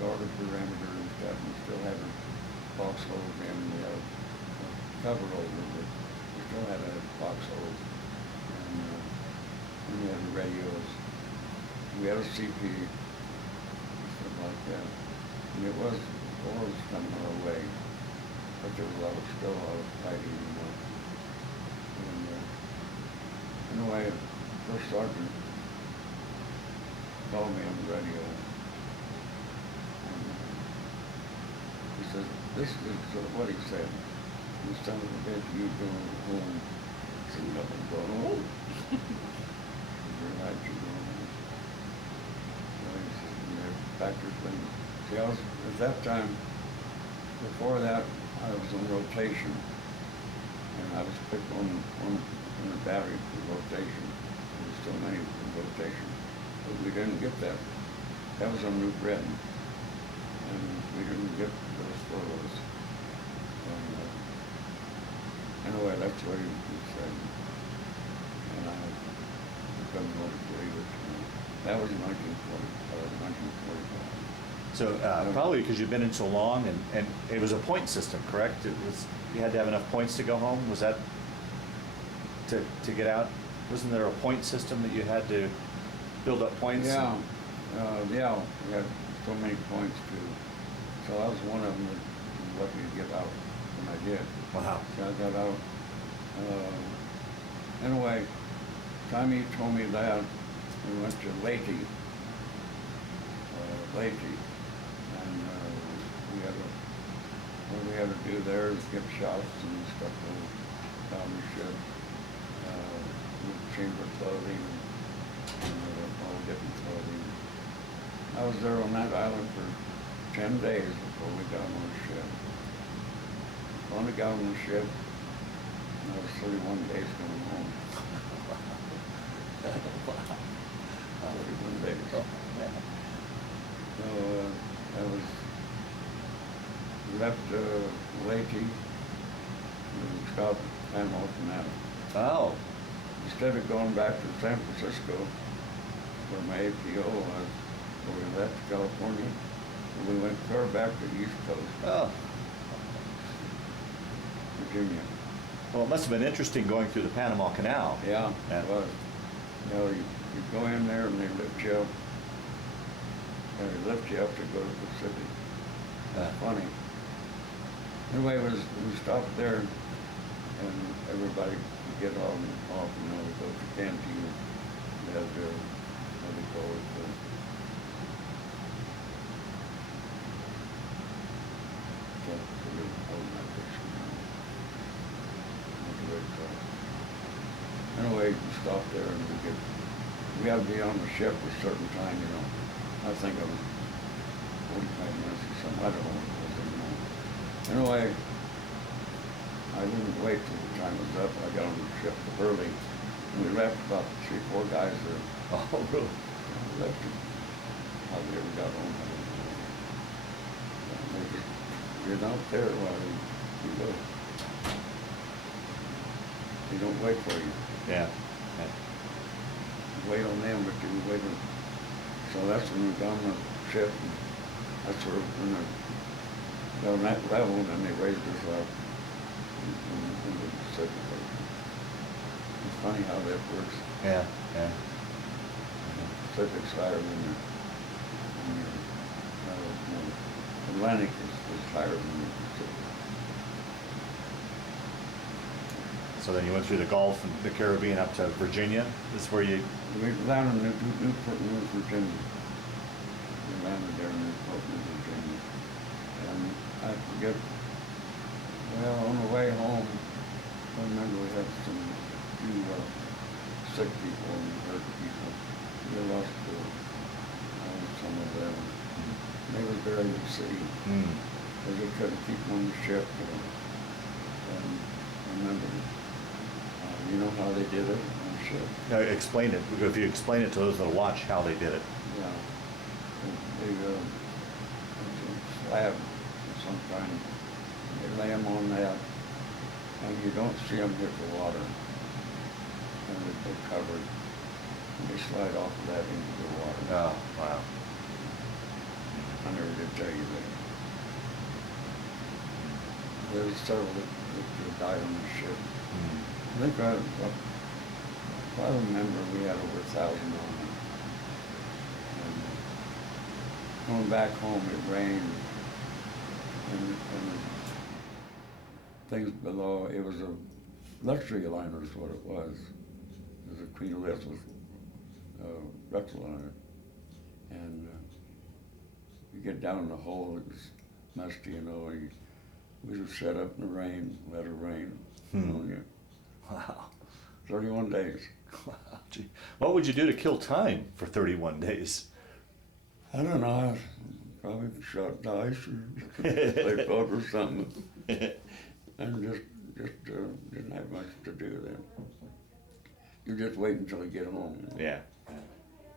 guarded perimeter and stuff, and still had a foxhole in. We had a cover over, but we still had a foxhole. And we had the radios. We had a CP, stuff like that. And it was, war was coming our way, but there was still a lot of fighting, you know. And anyway, first sergeant called me on the radio. And he said, this is what he said. You son of a bitch, you going home. I said, nothing going home. You're right, you're going home. So he said, your factor's been, see, I was, at that time, before that, I was on rotation. And I was picked on in the battery for rotation. There was so many in rotation. But we didn't get that. That was on New Britain. And we didn't get those photos. And anyway, that's what he said. And I couldn't really believe it. That was in 1945. So probably because you've been in so long, and it was a point system, correct? It was, you had to have enough points to go home. Was that to get out? Wasn't there a point system that you had to build up points? Yeah, we had so many points too. So I was one of them that was lucky to get out when I did. Wow. So I got out. Anyway, time he told me that, we went to Leyte. And what we had to do there is get shots and stuff down the ship, with chamber clothing and all different clothing. I was there on that island for 10 days before we got on the ship. When we got on the ship, I was 31 days coming home. 31 days. So I left Leyte and stopped at Panama Canal. Oh. Instead of going back to San Francisco, where my APO was, where we left California, and we went clear back to the East Coast. Oh. Virginia. Well, it must have been interesting going through the Panama Canal. Yeah, Yeah. it was. You know, you go in there and they lift you up, and he left you up to go to the city. Uh, Funny. Anyway, we stopped there, and everybody could get on off, you know, to go to the canteen. They had their, what do you call it, anyway, we stopped there and we had to be on the ship at a certain time, you know. I think it was 45 minutes or something, I don't know what it was anymore. Anyway, I didn't wait till the time was up. I got on the ship early. And we left about 3 or 4 guys there. oh, really? We left them. How we ever got home, I don't know. They just, you're not there while you go. They don't wait for you. Yeah. You wait on them, but you wait on. So that's when we got on the ship. And that's where when they got on that level, and then they raised us up in the Pacific. It's funny how that works. Yeah, yeah. Pacific's higher than the Atlantic is higher than the Pacific. So then you went through the Gulf and the Caribbean up to Virginia. This is where you. We landed in Newport News, Virginia. We landed there in Newport News, Virginia. And I forget, well, on the way home, I remember we had some few sick people and hurt people. We lost some of them. They were buried at sea. Because they couldn't keep them on the ship. And I remember, you know how they did it on the ship? No, explain it. If you explain it to those that'll watch how they did it. Yeah. They slab of some kind. They lay them on that, and you don't see them hit the water. And they're covered. And they slide off of that into the water. Oh, wow. I never did tell you that. There's several that died on the ship. I think if I remember, we had over 1,000 on it. And going back home, it rained, and things below. It was a luxury liner, is what it was. It was a Queen Elizabeth vessel liner, and you get down in the hole, it was musty, you know. We just sat up in the rain, let it rain on you. Wow. 31 days. Wow. Gee. What would you do to kill time for 31 days? I don't know. I probably shot dice or play poker or something. And just didn't have much to do then. You just wait until you get home. You know? Yeah.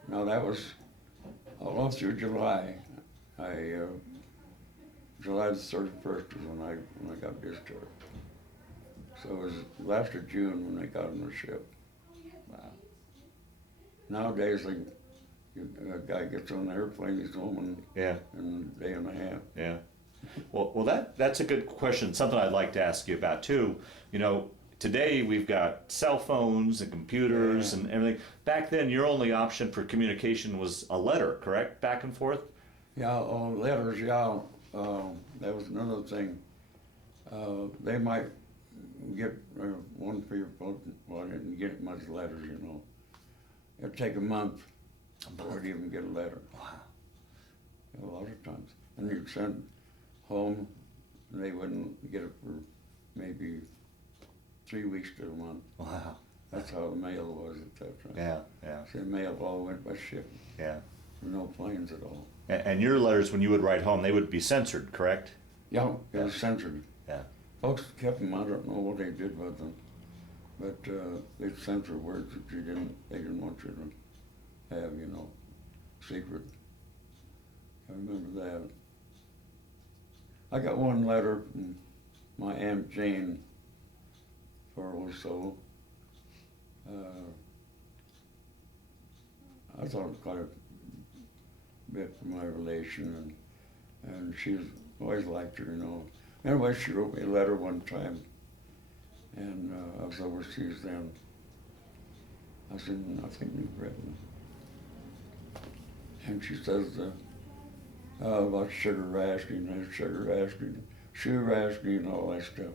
Now that was all through July. July the 31st was when I got discharged. So it was last of June when they got on the ship. Wow. Nowadays, a guy gets on the airplane, he's home in a day and a half. Yeah. Well, that's a good question. Something I'd like to ask you about too. You know, today we've got cell phones and computers and everything. Back then, your only option for communication was a letter, correct? Back and forth? Yeah, letters, yeah. That was another thing. They might get one for your phone. Well, I didn't get much letters, you know. It'd take a month before you even get a letter. Wow. A lot of times. And you'd send home, and they wouldn't get it for maybe 3 weeks to a month. Wow. That's how the mail was at that time. Yeah. So the mail all went by ship. Yeah. No planes at all. And your letters, when you would write home, they would be censored, correct? Yeah, it was censored. Yeah. Folks kept them. I don't know what they did with them, but they'd censor words that they didn't want you to have, you know, secret. I remember that. I got one letter from my Aunt Jane, poor old soul. I thought it was quite a bit from my relation, and she was always liked her, you know. Anyway, she wrote me a letter one time, and I was overseas then. I was in, I think, New Britain. And she says, About sugar rationing and sugar rationing, shoe rationing and all that stuff.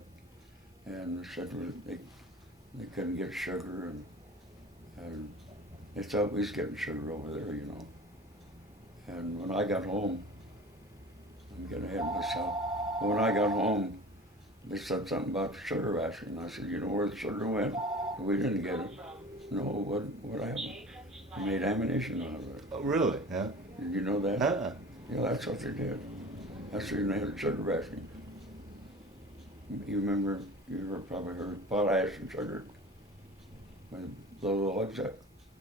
And they said they couldn't get sugar and they thought we was getting sugar over there, you know. And when I got home, I'm getting ahead of myself. But when I got home, they said something about the sugar rationing. I said, you know where the sugar went? We didn't get it. No, what happened? They made ammunition out of it. Oh, really? Yeah. Did you know that? Yeah, that's what they did. That's the reason they had sugar rationing. You remember, you probably heard potash and sugar. When they blow the logs up.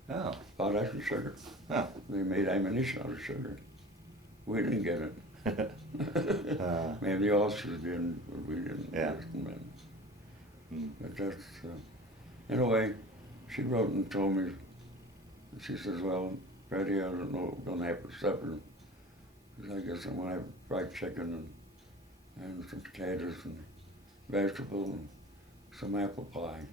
Oh. Potash and sugar. Oh. They made ammunition out of sugar. We didn't get it. Maybe the officers didn't, but we didn't. Yeah. But that's, anyway, she wrote and told me, she says, well, Freddie, I don't know what we're gonna have for supper. I guess I'm gonna have fried chicken and some potatoes and vegetables and some apple pie.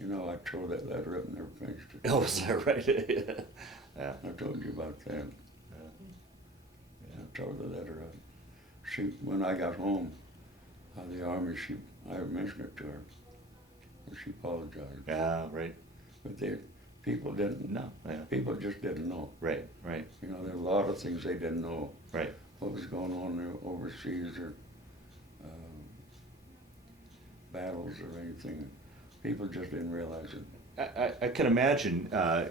You know, I tore that letter up and never finished it. Oh, is that right? Yeah. I told you about that. I tore the letter up. She, when I got home out of the Army, I mentioned it to her. And she apologized. Yeah, right. But people didn't. No, yeah. People just didn't know. Right, right. You know, there were a lot of things they didn't know. Right. What was going on there overseas or battles or anything. People just didn't realize it. I can imagine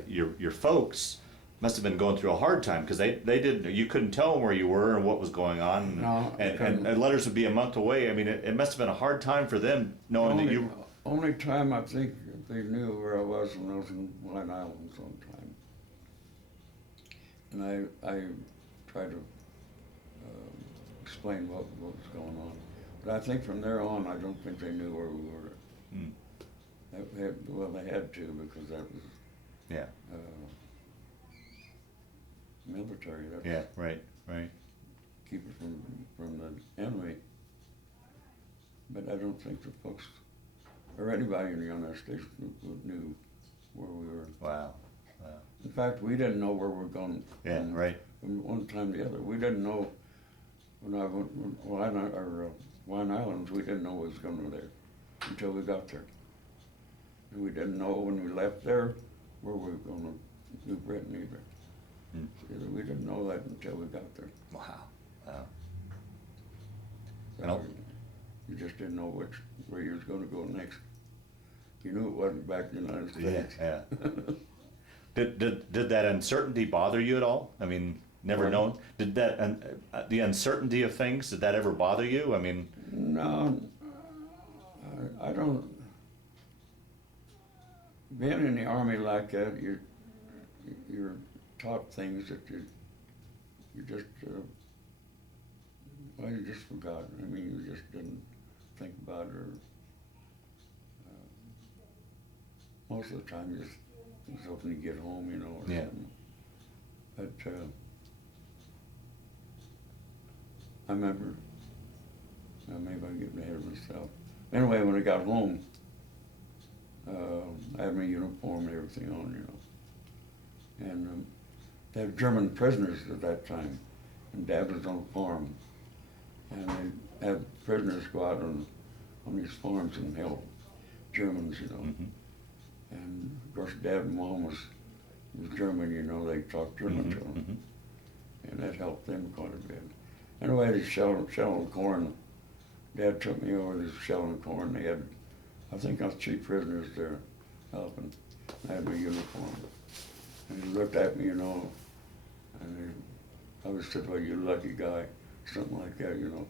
your folks must have been going through a hard time because they didn't, you couldn't tell them where you were and what was going on. No, and letters would be a month away. I mean, it must have been a hard time for them knowing that you. Only time I think they knew where I was when I was in White Island sometime. And I tried to explain what was going on. But I think from there on, I don't think they knew where we were. Mm. They had to because that was Yeah. Military. That's Yeah. Right. Right. keep it from the enemy. But I don't think the folks or anybody in the United States knew where we were. Wow. Wow. In fact, we didn't know where we were going. Yeah. Right. From one time to the other, we didn't know when I went Wine Islands. We didn't know what was going on there until we got there. And we didn't know when we left there where we were going to New Britain either. Mm. We didn't know that until we got there. Wow. Wow. So you just didn't know where you was going to go next. You knew it wasn't back in the United States. Yeah. Did that uncertainty bother you at all? I mean, never known. Did that the uncertainty of things, did that ever bother you? I mean. No, I don't. Being in the Army like that, you're taught things that you just you just forgot. I mean, you just didn't think about it. Or most of the time, you just was hoping to get home, you know, or something. But I remember. Maybe I'm getting ahead of myself. Anyway, when I got home, I had my uniform and everything on, you know. And they had German prisoners at that time, and Dad was on a farm. And they had prisoners go out on these farms and help Germans, you know. Mm-hmm. And of course, Dad and Mom was German, you know. They talked German to them, and that helped them quite a bit. Anyway, they shelling corn. Dad took me over to shelling corn. They had, I think, 3 prisoners there helping. I had my uniform. And he looked at me, you know, and I was said, well, you lucky guy, something like that, you know.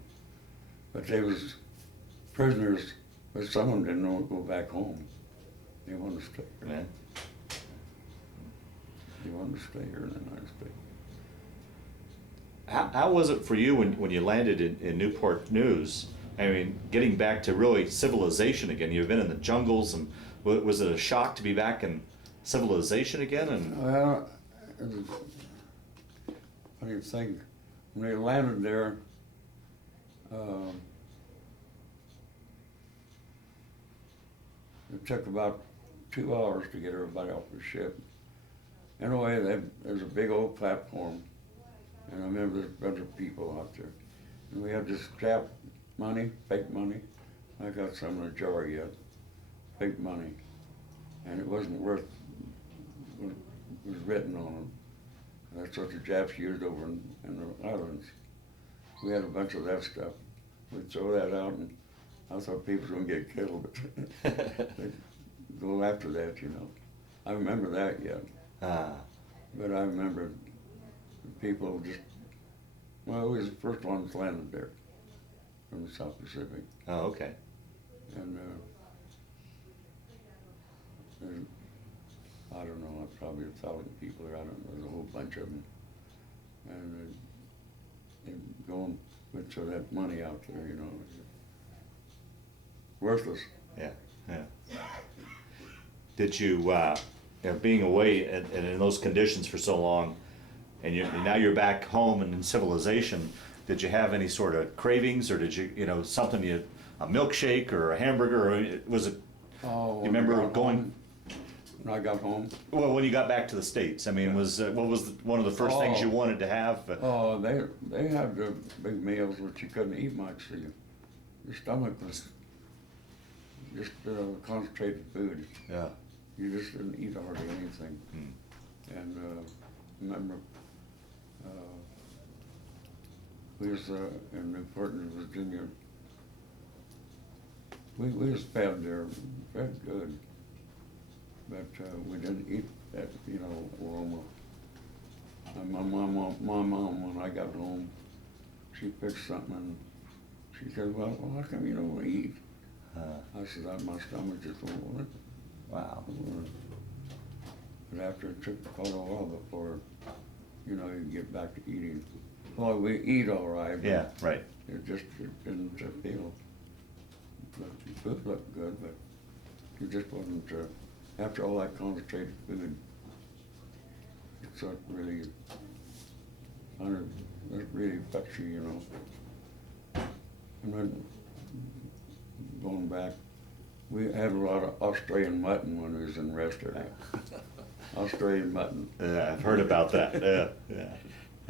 But they was prisoners, but some of them didn't want to go back home. They wanted to stay here. Yeah. They wanted to stay here in the United States. How was it for you when you landed in Newport News? I mean, getting back to really civilization again. You've been in the jungles, and was it a shock to be back in civilization again? And well, it was a funny thing. When they landed there, it took about 2 hours to get everybody off the ship. Anyway, there's a big old platform, And I remember there's a bunch of people out there. And we had this scrap money, fake money. I got some in a jar yet, fake money. And it wasn't worth what was written on it. That's what the Japs used over in the islands. We had a bunch of that stuff. We'd throw that out, and I thought people were going to get killed, but they'd go after that, you know. I remember that yet. But I remember people just, well, we was the first ones landed there from the South Pacific. Oh, okay. And I don't know, probably 1,000 people there. I don't know, there's a whole bunch of them. And they're going with so that money out there, you know, worthless. Yeah, yeah. Did you, being away and in those conditions for so long, and now you're back home and in civilization, did you have any sort of cravings, or did you, something, a milkshake or a hamburger, or was it, Oh, you remember going? When I got home? Well, when you got back to the States, I mean, what was one of the first things you wanted to have? Oh, they had the big meals, which you couldn't eat much, so your stomach was just concentrated food. Yeah. You just didn't eat hardly anything. And remember, we was in Newport, Virginia. We was fed there, fed good, but we didn't eat that, aroma. And my mom, when I got home, she fixed something, and she said, well, how come you don't eat? I said, my stomach just won't want it. Wow. But after it took quite a while before, you get back to eating. Well, we eat all right. But Yeah, right. it didn't feel. The food looked good, but it just wasn't. After all that concentrated food, it's not really. It really affects you, And then going back, we had a lot of Australian mutton when we was in rest area. Australian mutton. Yeah, I've heard about that. Yeah.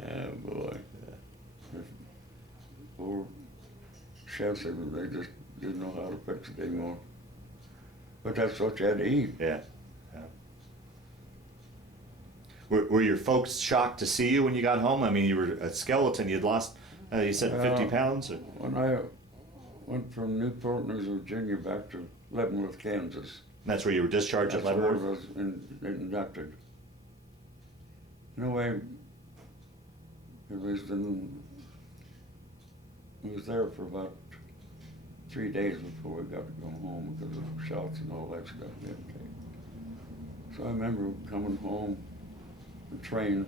Oh boy. Poor chefs, they just didn't know how to fix it anymore. But that's what you had to eat. Yeah. Were your folks shocked to see you when you got home? I mean, you were a skeleton. You'd lost, you said 50 pounds? Or? When I went from Newport, Virginia, back to Leavenworth, Kansas. And that's where you were discharged at Leavenworth? That's where I was inducted. Anyway, it was there for about 3 days before we got to go home because of shots and all that stuff we had to take. So I remember coming home, the train,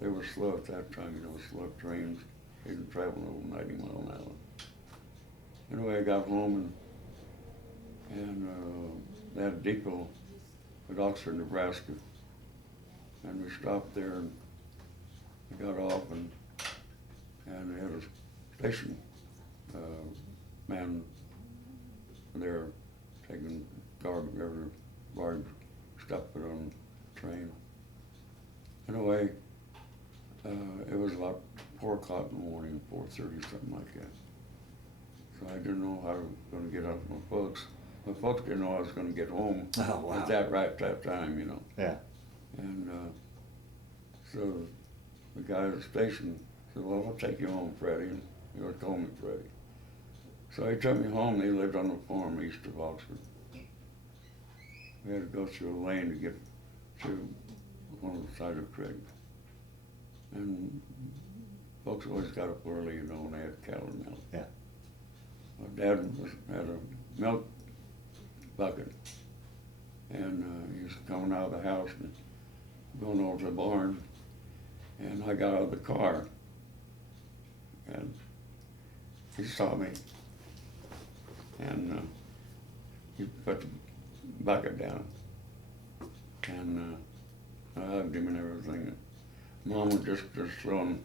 they were slow at that time, slow trains. They didn't travel over 90 miles an hour. Anyway, I got home and they had a depot at Oxford, Nebraska. And we stopped there and we got off and they had a station man there taking garbage, every large stuff put on the train. Anyway, it was about 4 o'clock in the morning, 4:30, something like that. So I didn't know how I was going to get out with my folks. My folks didn't know I was going to get home at that time, Yeah. And so the guy at the station said, well, I'll take you home, Freddie. And he was calling me Freddie. So he took me home. They lived on a farm east of Oxford. We had to go through a lane to get to one of the side of the creek. And folks always got up early, and they had cattle and milk. Yeah. My dad had a milk bucket, and he was coming out of the house and going over to the barn, and I got out of the car, and he saw me, and he put the bucket down, and I hugged him and everything. Mom was just throwing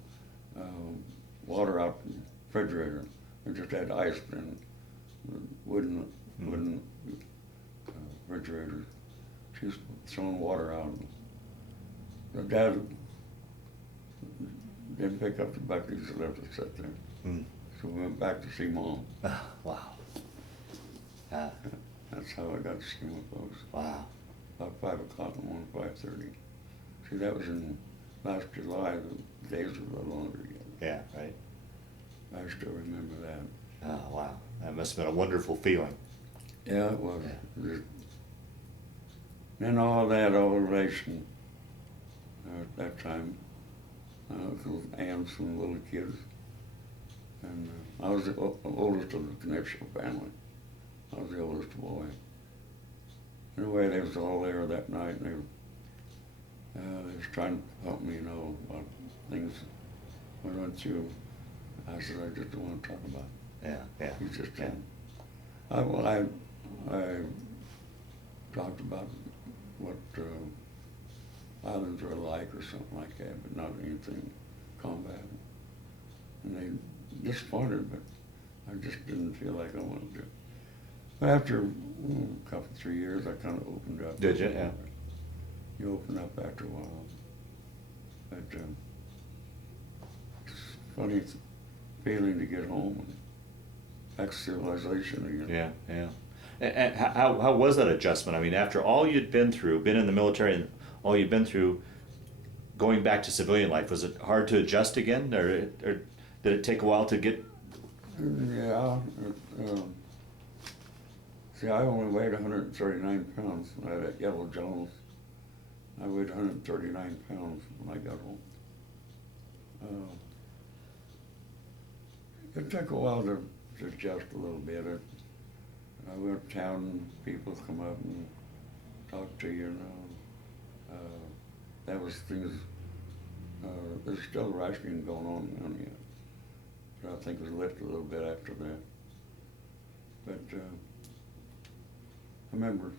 water out in the refrigerator. We just had ice in the wooden refrigerator. She was throwing water out. the dad didn't pick up the buckets and left us sit there. Mm. So we went back to see Mom. Wow. That's how I got to see my folks. Wow. About 5 o'clock in the morning, 5:30. See, that was in last July. The days were a little longer yet. Yeah, right. I still remember that. Oh, wow. That must have been a wonderful feeling. Yeah, it was. Yeah. Then all that old relation at that time, uncles, aunts, and little kids. And I was the oldest of the Knipschild family. I was the oldest boy. Anyway, they was all there that night, and they was trying to help me, about things we went through. I said, I just don't want to talk about it. Yeah. You just Yeah. don't. I talked about what islands are like or something like that, but not anything combat. And they disappointed, but I just didn't feel like I wanted to. But after a couple, 3 years, I kind of opened up. Did you? Yeah. You open up after a while. But it's funny feeling to get home and back to civilization again. Yeah. And how was that adjustment? I mean, after all you'd been through, been in the military and all you'd been through, going back to civilian life, was it hard to adjust again, or did it take a while to get? Yeah. See, I only weighed 139 pounds when I had that Yellow Jones. I weighed 139 pounds when I got home. It took a while to adjust a little bit. I went to town and people come up and talk to you, that was things, there's still rationing going on down here. But I think it was lifted a little bit after that. But I remember,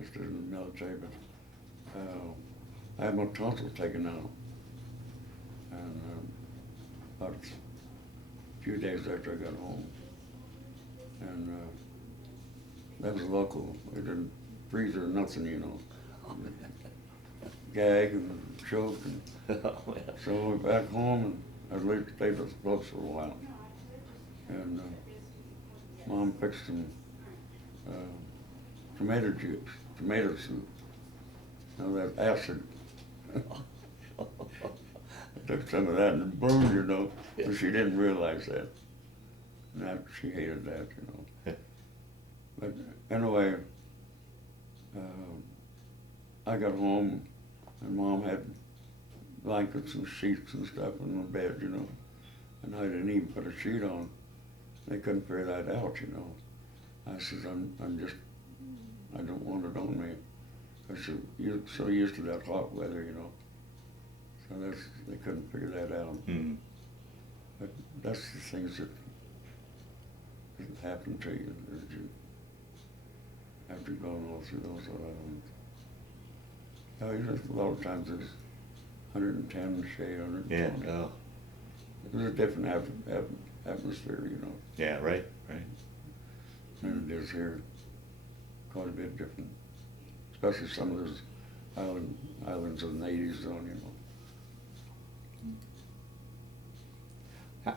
just in the military, but I had my tonsils taken out. And about a few days after I got home. And that was local. We didn't freeze or nothing, Gag and choke. And so I went back home and I stayed with the folks for a while. And Mom fixed some tomato soup. That acid. I took some of that and burned, but she didn't realize that. And she hated that, But anyway, I got home and Mom had blankets and sheets and stuff in the bed, and I didn't even put a sheet on. They couldn't figure that out, I said, I don't want it on me. I said, you're so used to that hot weather, So they couldn't figure that out. Mm. But that's the things that happen to you as you after going all through those islands. A lot of times it's 110 shade, 120. Yeah. Oh. It was a different atmosphere, Yeah. Right. than it is here. Quite a bit different, especially some of those islands of the 80s on,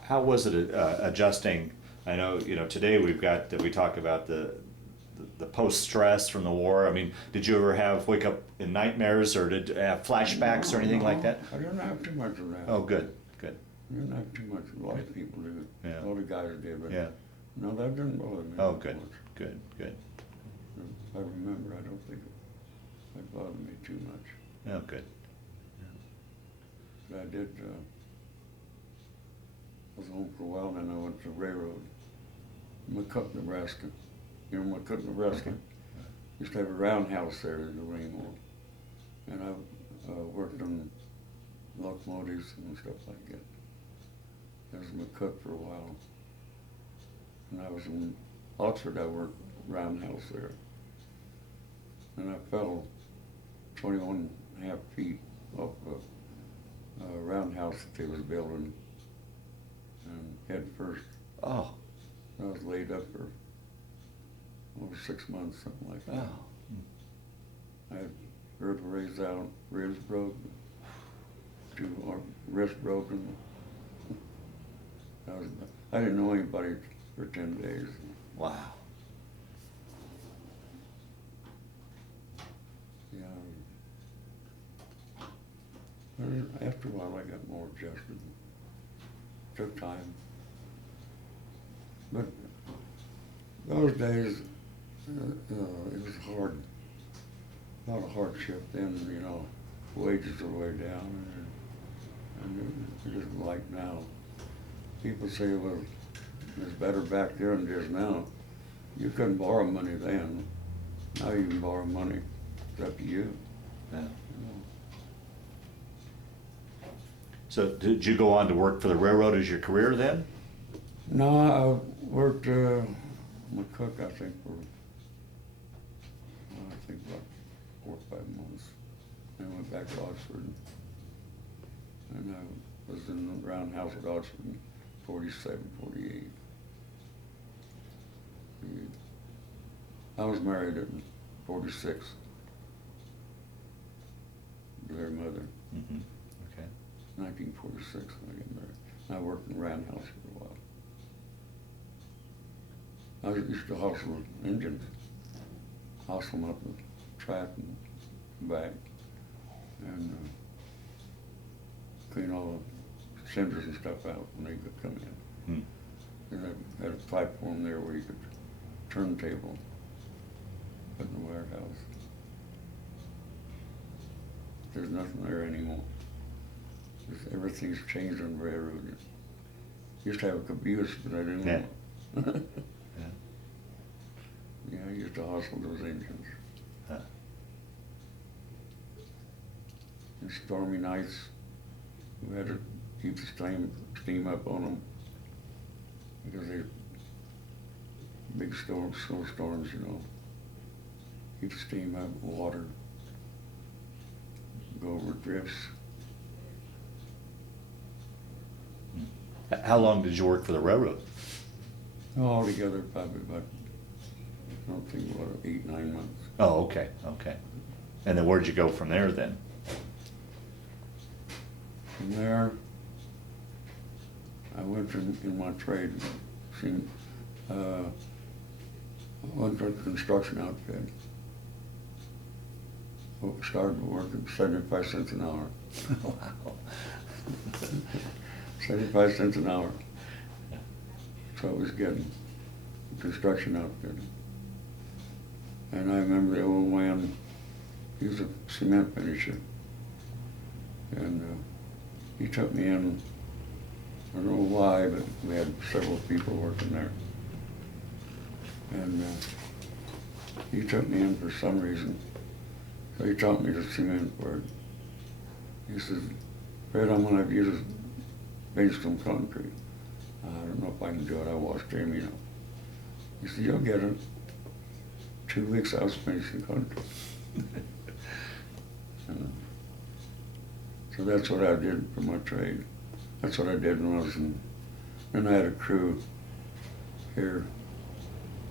How was it adjusting? I know, today we talk about the post-stress from the war. I mean, did you ever wake up in nightmares, or did you have flashbacks or anything like that? I didn't have too much of that. Oh, good. I didn't have too much. A lot of people do. Yeah. A lot of guys did, but Yeah. no, that didn't bother me. Oh, that good. much. Good. I remember, I don't think it bothered me too much. Oh, good. But I did, I was home for a while, then I went to railroad, McCook, Nebraska. McCook, Nebraska? Used to have a roundhouse there in the ring hall. And I worked on locomotives and stuff like that. I was in McCook for a while. And I was in Oxford, I worked roundhouse there. And I fell 21 and a half feet off a roundhouse that they was building, and head first. Oh. I was laid up for over 6 months, something like that. Oh. I had vertebrae out, ribs broken, wrists broken. I didn't know anybody for 10 days. Wow. Yeah. And after a while, I got more adjusted. Took time. But those days, it was hard. A lot of hardship then, you know. Wages are way down, and it isn't like now. People say, well, it's better back there than it is now. You couldn't borrow money then. Now you can borrow money. It's up to you. Yeah. You know. So did you go on to work for the railroad as your career then? No, I worked, I'm a cook, I think, for, about 4 or 5 months. Then went back to Oxford. And I was in the roundhouse at Oxford in 47, 48. I was married in 46 to their mother. Mm-hmm. Okay. 1946 when I got married. I worked in the roundhouse for a while. I used to hustle engines, hustle them up the track and back, and clean all the cinders and stuff out when they could come in. Hmm. And I had a platform there where you could turntable, put in the warehouse. There's nothing there anymore. Everything's changed on the railroad. Used to have a caboose, but I didn't Yeah. want it. Yeah. Yeah, I used to hustle those engines. Huh. And stormy nights, we had to keep the steam up on them because they big storms, snowstorms, you know. Keep the steam up, water, go over drifts. How long did you work for the railroad? Altogether, probably about, I don't think, what, 8, 9 months. Oh, okay, okay. And then where'd you go from there then? From there, I went in my trade, went to a construction outfit. Started working 75 cents an hour. Wow. 75 cents an hour. So I was getting a construction outfit. And I remember the old man, he was a cement finisher. And he took me in, I don't know why, but we had several people working there. And he took me in for some reason. So he taught me the cement work. He says, Fred, I'm gonna have you to finish some concrete. I don't know if I can do it. I watched him, you know. He said, you'll get it. 2 weeks I was finishing concrete. So that's what I did for my trade. That's what I did when I was in, and I had a crew here.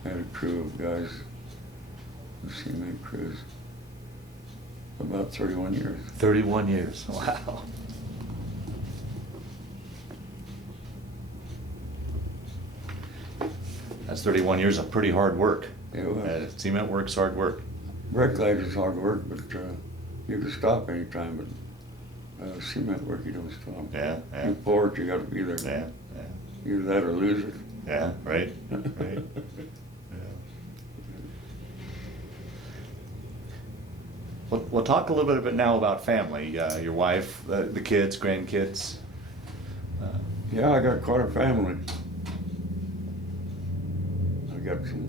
I had a crew of guys, cement crews, about 31 years. 31 years, wow. That's 31 years of pretty hard work. It was. Cement work's hard work. Bricklaying is hard work, but you can stop anytime, but cement work, you don't stop. Yeah, yeah. You pour it, you gotta be there. Yeah, yeah. Either that or lose it. Yeah, right, right. We'll talk a little bit now about family. Your wife, the kids, grandkids. Yeah, I got quite a family. I got some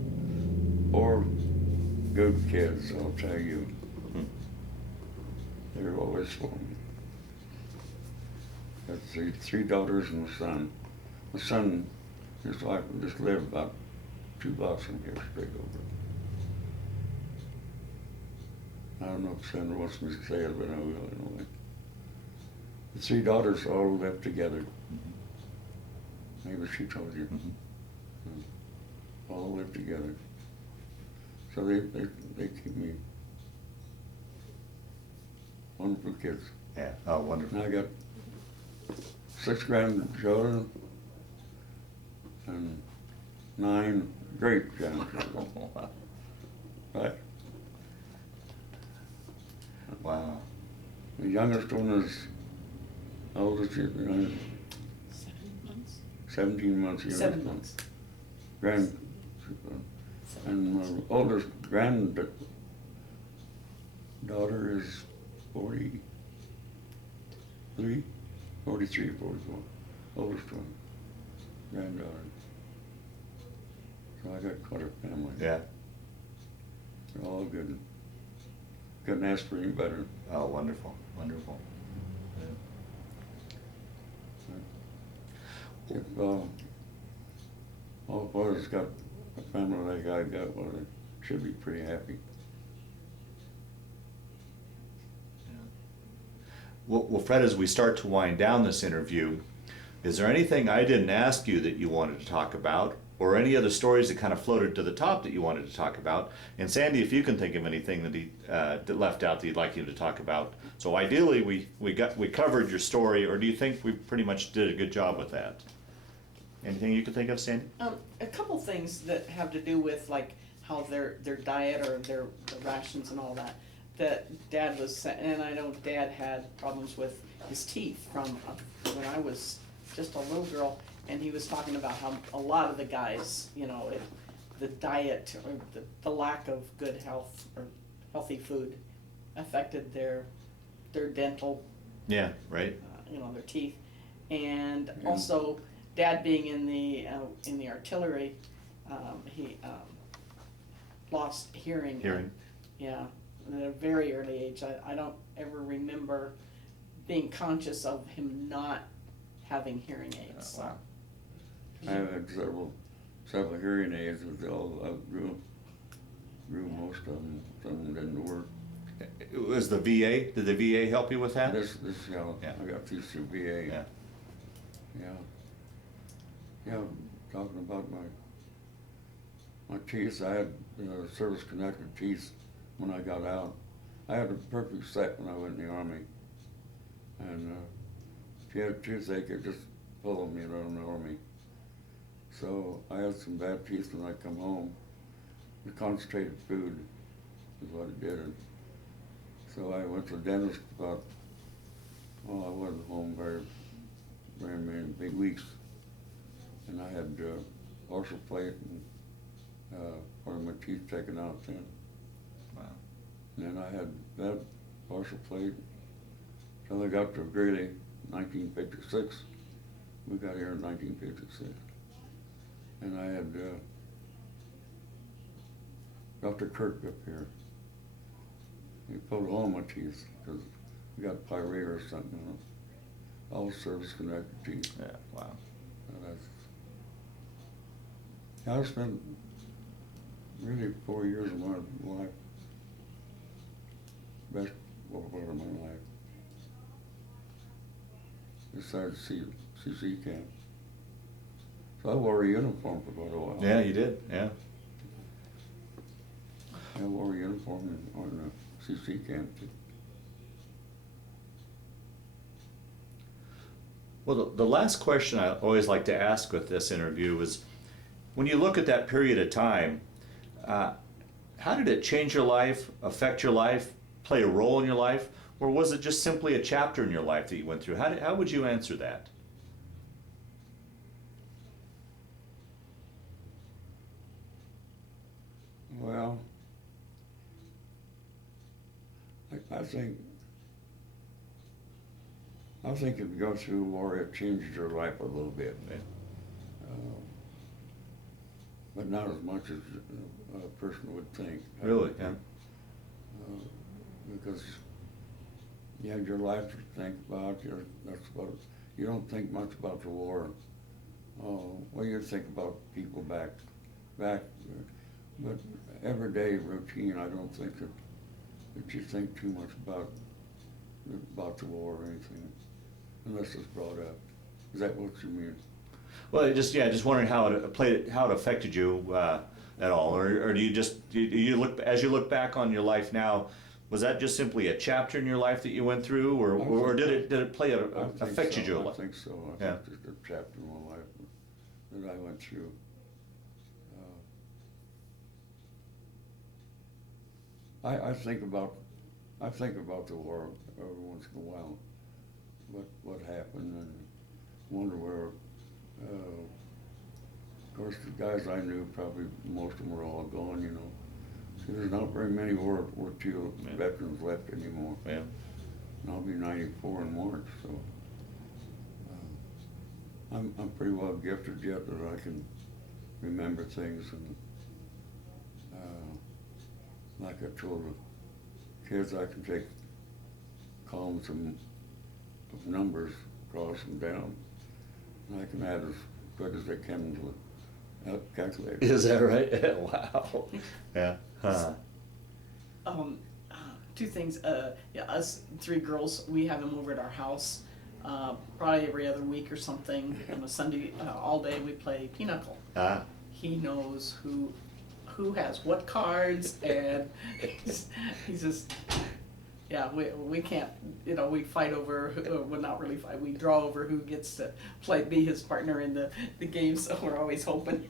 4 good kids, I'll tell you. They're always for me. Got 3 daughters and a son. My son, his wife just lived about 2 blocks from here, straight over. I don't know if Sandra wants me to say it, but I will anyway. The 3 daughters all lived together. Maybe she told you. All live together. So they keep me wonderful kids. Yeah. Oh, wonderful. And I got 6 grandchildren and 9 great grandchildren. Right? Wow. The youngest one is, how old is she? 7 months. 17 months. the youngest 7 one. months. Grand, 7 and months. my oldest granddaughter is 43, 43, 44. Oldest one, granddaughter. So I got quite a family. Yeah. They're all good. Couldn't ask for any better. Oh, wonderful. Wonderful. If all boys got a family like I got, well, they should be pretty happy. Well, Fred, as we start to wind down this interview, is there anything I didn't ask you that you wanted to talk about, or any other stories that kind of floated to the top that you wanted to talk about? And Sandy, if you can think of anything that he that left out that you'd like you to talk about. So ideally, we covered your story, or do you think we pretty much did a good job with that? Anything you could think of, Sandy? A couple things that have to do with like how their diet or their rations and all that. That Dad was, and I know Dad had problems with his teeth from when I was just a little girl, and he was talking about how a lot of the guys, you know, the diet or the lack of good health or healthy food affected their dental, Yeah. Right. you know, their teeth, and also Dad being in the artillery, he lost hearing. Hearing. Yeah, at a very early age. I don't ever remember being conscious of him not having hearing aids. Wow. I have had several hearing aids, but they all outgrew most of them. Some of them didn't work. It was the VA. Did the VA help you with that? This, yeah, Yeah. I got these through VA. Yeah. Yeah, talking about my teeth, I had service-connected teeth when I got out. I had a perfect set when I went in the Army. And if you had a toothache, it just pulled me out in the Army. So I had some bad teeth when I come home. The concentrated food is what it did. So I went to the dentist about, I wasn't home very many big weeks. And I had partial plate and part of my teeth taken out then. Wow. And then I had that partial plate till I got to Grueling, 1956. We got here in 1956. And I had Dr. Kirk up here. He pulled all my teeth because we got pyrrea or something, you know. All service-connected teeth. Yeah. Wow. I spent really 4 years of my life, best part of my life, besides CC camp. So I wore a uniform for quite a while. Yeah, you did. Yeah. I wore a uniform on the CC camp too. Well, the last question I always like to ask with this interview is, when you look at that period of time, how did it change your life, affect your life, play a role in your life, or was it just simply a chapter in your life that you went through? How would you answer that? Well, I think if you go through war, it changes your life a little bit. Yeah. But not as much as a person would think. Really? Yeah. Because you have your life to think about. You don't think much about the war. Well, you think about people back there. But everyday routine, I don't think that you think too much about the war or anything, unless it's brought up. Is that what you mean? Well, just wondering how it affected you at all, or do you look, as you look back on your life now, Was that just simply a chapter in your life that you went through, or did it play I think affected so. you a I lot? think so. I Yeah. think just a chapter in my life that I went through. I think about the war every once in a while. What happened, and wonder where. Of course, the guys I knew, probably most of them were all gone. You know, so there's not very many War II veterans left anymore. Yeah. And I'll be 94 in March, so I'm pretty well gifted yet that I can remember things, and like I told the kids, I can take columns of numbers, cross them down, and I can add as quick as they can to the calculator. Is that right? Wow. Yeah. Huh. Two things. Yeah, us three girls, we have him over at our house, probably every other week or something. On a Sunday, all day we play pinochle. Ah. He knows who has what cards, and he's just, yeah, we can't, you know, we fight over, well, not really fight, we draw over who gets to be his partner in the game, so we're always hoping.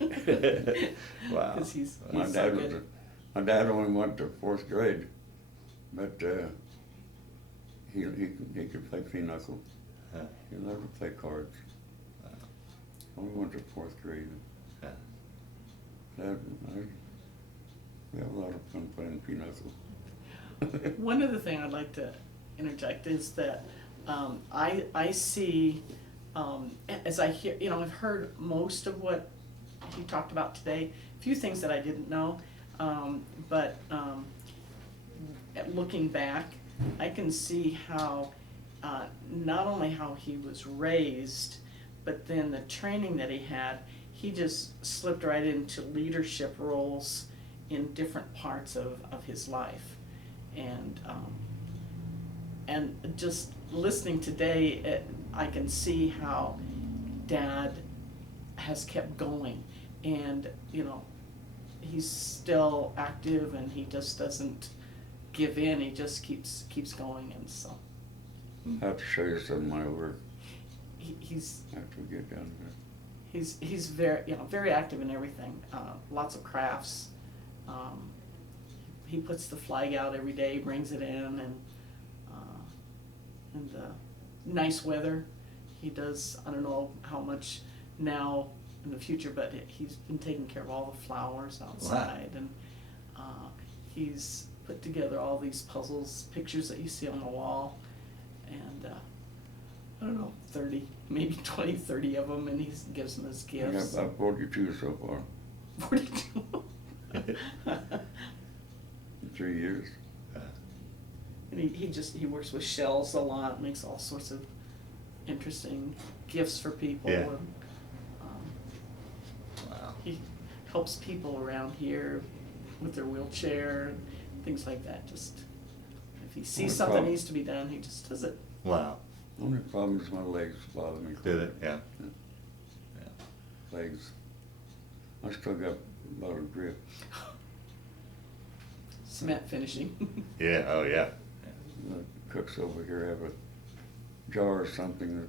Wow. 'Cause he's My so good. my dad only went to 4th grade, but he could play pinochle. Huh. He never played cards. Only went to 4th grade. Yeah. We have a lot of fun playing pinochle. One other thing I'd like to interject is that I see, as I hear, you know, I've heard most of what he talked about today, a few things that I didn't know, but looking back, I can see how, not only how he was raised, but then the training that he had, he just slipped right into leadership roles in different parts of his life. And just listening today, I can see how Dad has kept going, and you know, he's still active, and he just doesn't give in. He just keeps going, and so I have to show you some of my work he's after we get down there. he's very, you know, very active in everything. Lots of crafts. He puts the flag out every day, brings it in, and nice weather. He does, I don't know how much now in the future, but he's been taking care of all the flowers outside. Wow. And he's put together all these puzzles, pictures that you see on the wall, and I don't know, 30, maybe 20, 30 of them, and he gives them as gifts. I've 42 so far. 42. In 3 years. And he works with shells a lot, makes all sorts of interesting gifts for people. Yeah. And, Wow. he helps people around here with their wheelchair and things like that. Just if he sees Only something problem- needs to be done, he just does it. Wow. Only problem is my legs bother me. Did it? Yeah. Yeah. Legs. I still got a lot of grip. Cement finishing. Yeah. Oh, yeah. The cooks over here have a jar or something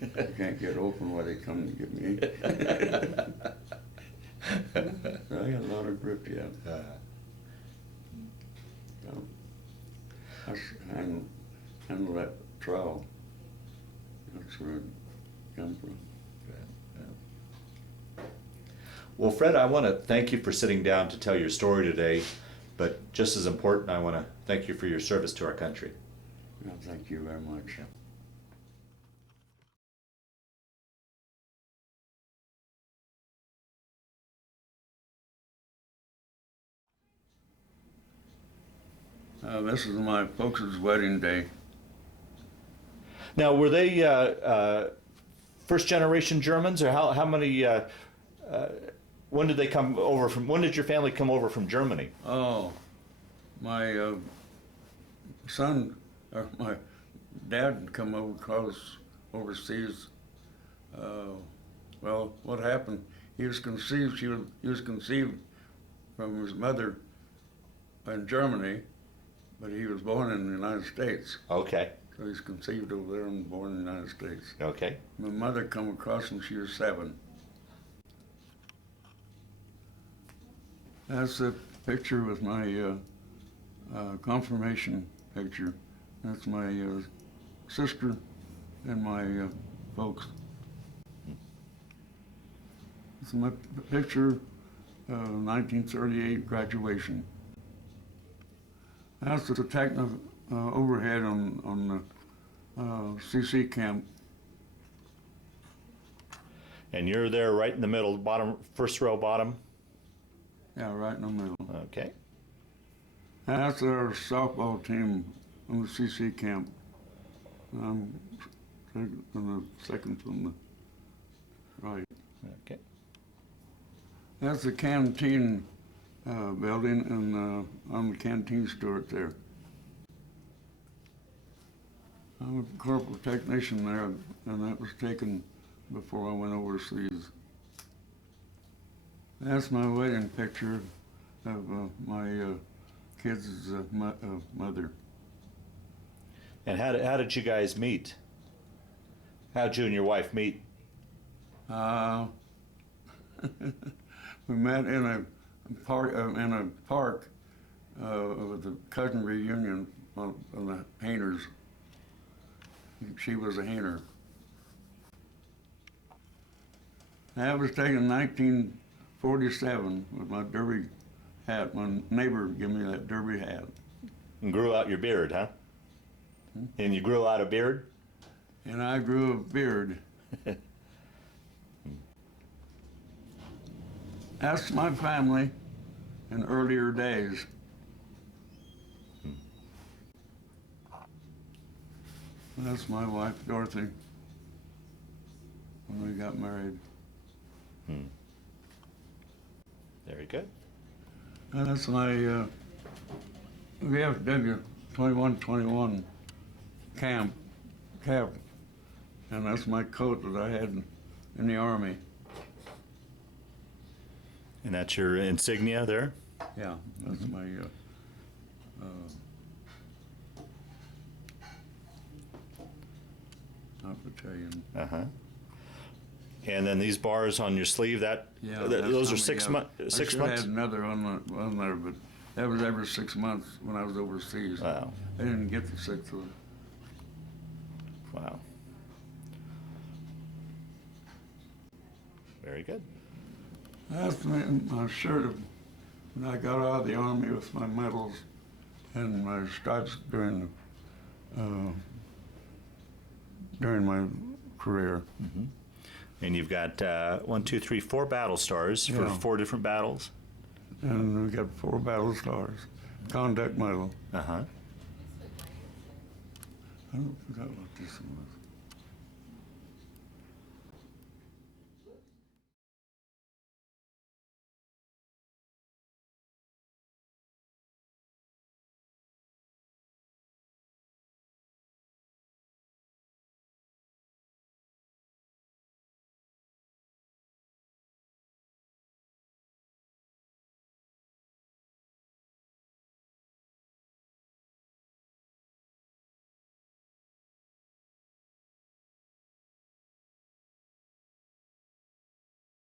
that you can't get open while they come to get me. So I got a lot of grip yet. So I handle that trowel. That's where it comes from. Well, Fred, I want to thank you for sitting down to tell your story today, but just as important, I want to thank you for your service to our country. Well, thank you very much. This is my folks' wedding day. Now, were they first generation Germans, or how many? When did they come over from? When did your family come over from Germany? Oh, my son, or my dad come over across overseas. Well, what happened? He was conceived. He was conceived from his mother in Germany, but he was born in the United States. Okay. So he's conceived over there and born in the United States. Okay. My mother come across when she was 7. That's a picture with my confirmation picture. That's my sister and my folks. It's my picture of 1938 graduation. That's the technical overhead on the CC camp. And you're there right in the middle, bottom, first row bottom? Yeah, right in the middle. Okay. That's our softball team on the CC camp. I'm on the second from the right. Okay. That's the canteen building, and I'm the canteen steward there. I'm a corporal technician there, and that was taken before I went overseas. That's my wedding picture of my kids' mother. And how did you guys meet? How'd you and your wife meet? We met in a park with a cousin reunion on the Hainers. She was a Hainer. That was taken in 1947 with my derby hat. My neighbor gave me that derby hat. And grew out your beard, huh? And you grew out a beard? And I grew a beard. That's my family in earlier days. That's my wife, Dorothy, when we got married. Very good. And that's my VFW 2121 cap, and that's my coat that I had in the Army. And that's your insignia there? Yeah, that's my not battalion. Uh-huh. And then these bars on your sleeve, Yeah, those are that's 6 how many, months. I 6 should months? have had another on there, but that was every 6 months when I was overseas. Wow. I didn't get the 6th one. Wow. Very good. That's my shirt of when I got out of the Army with my medals and my stripes during my career. Mm-hmm. And you've got 4 battle stars for Yeah. 4 different battles? And we got 4 battle stars, conduct medal. Uh-huh. I forgot what this one was.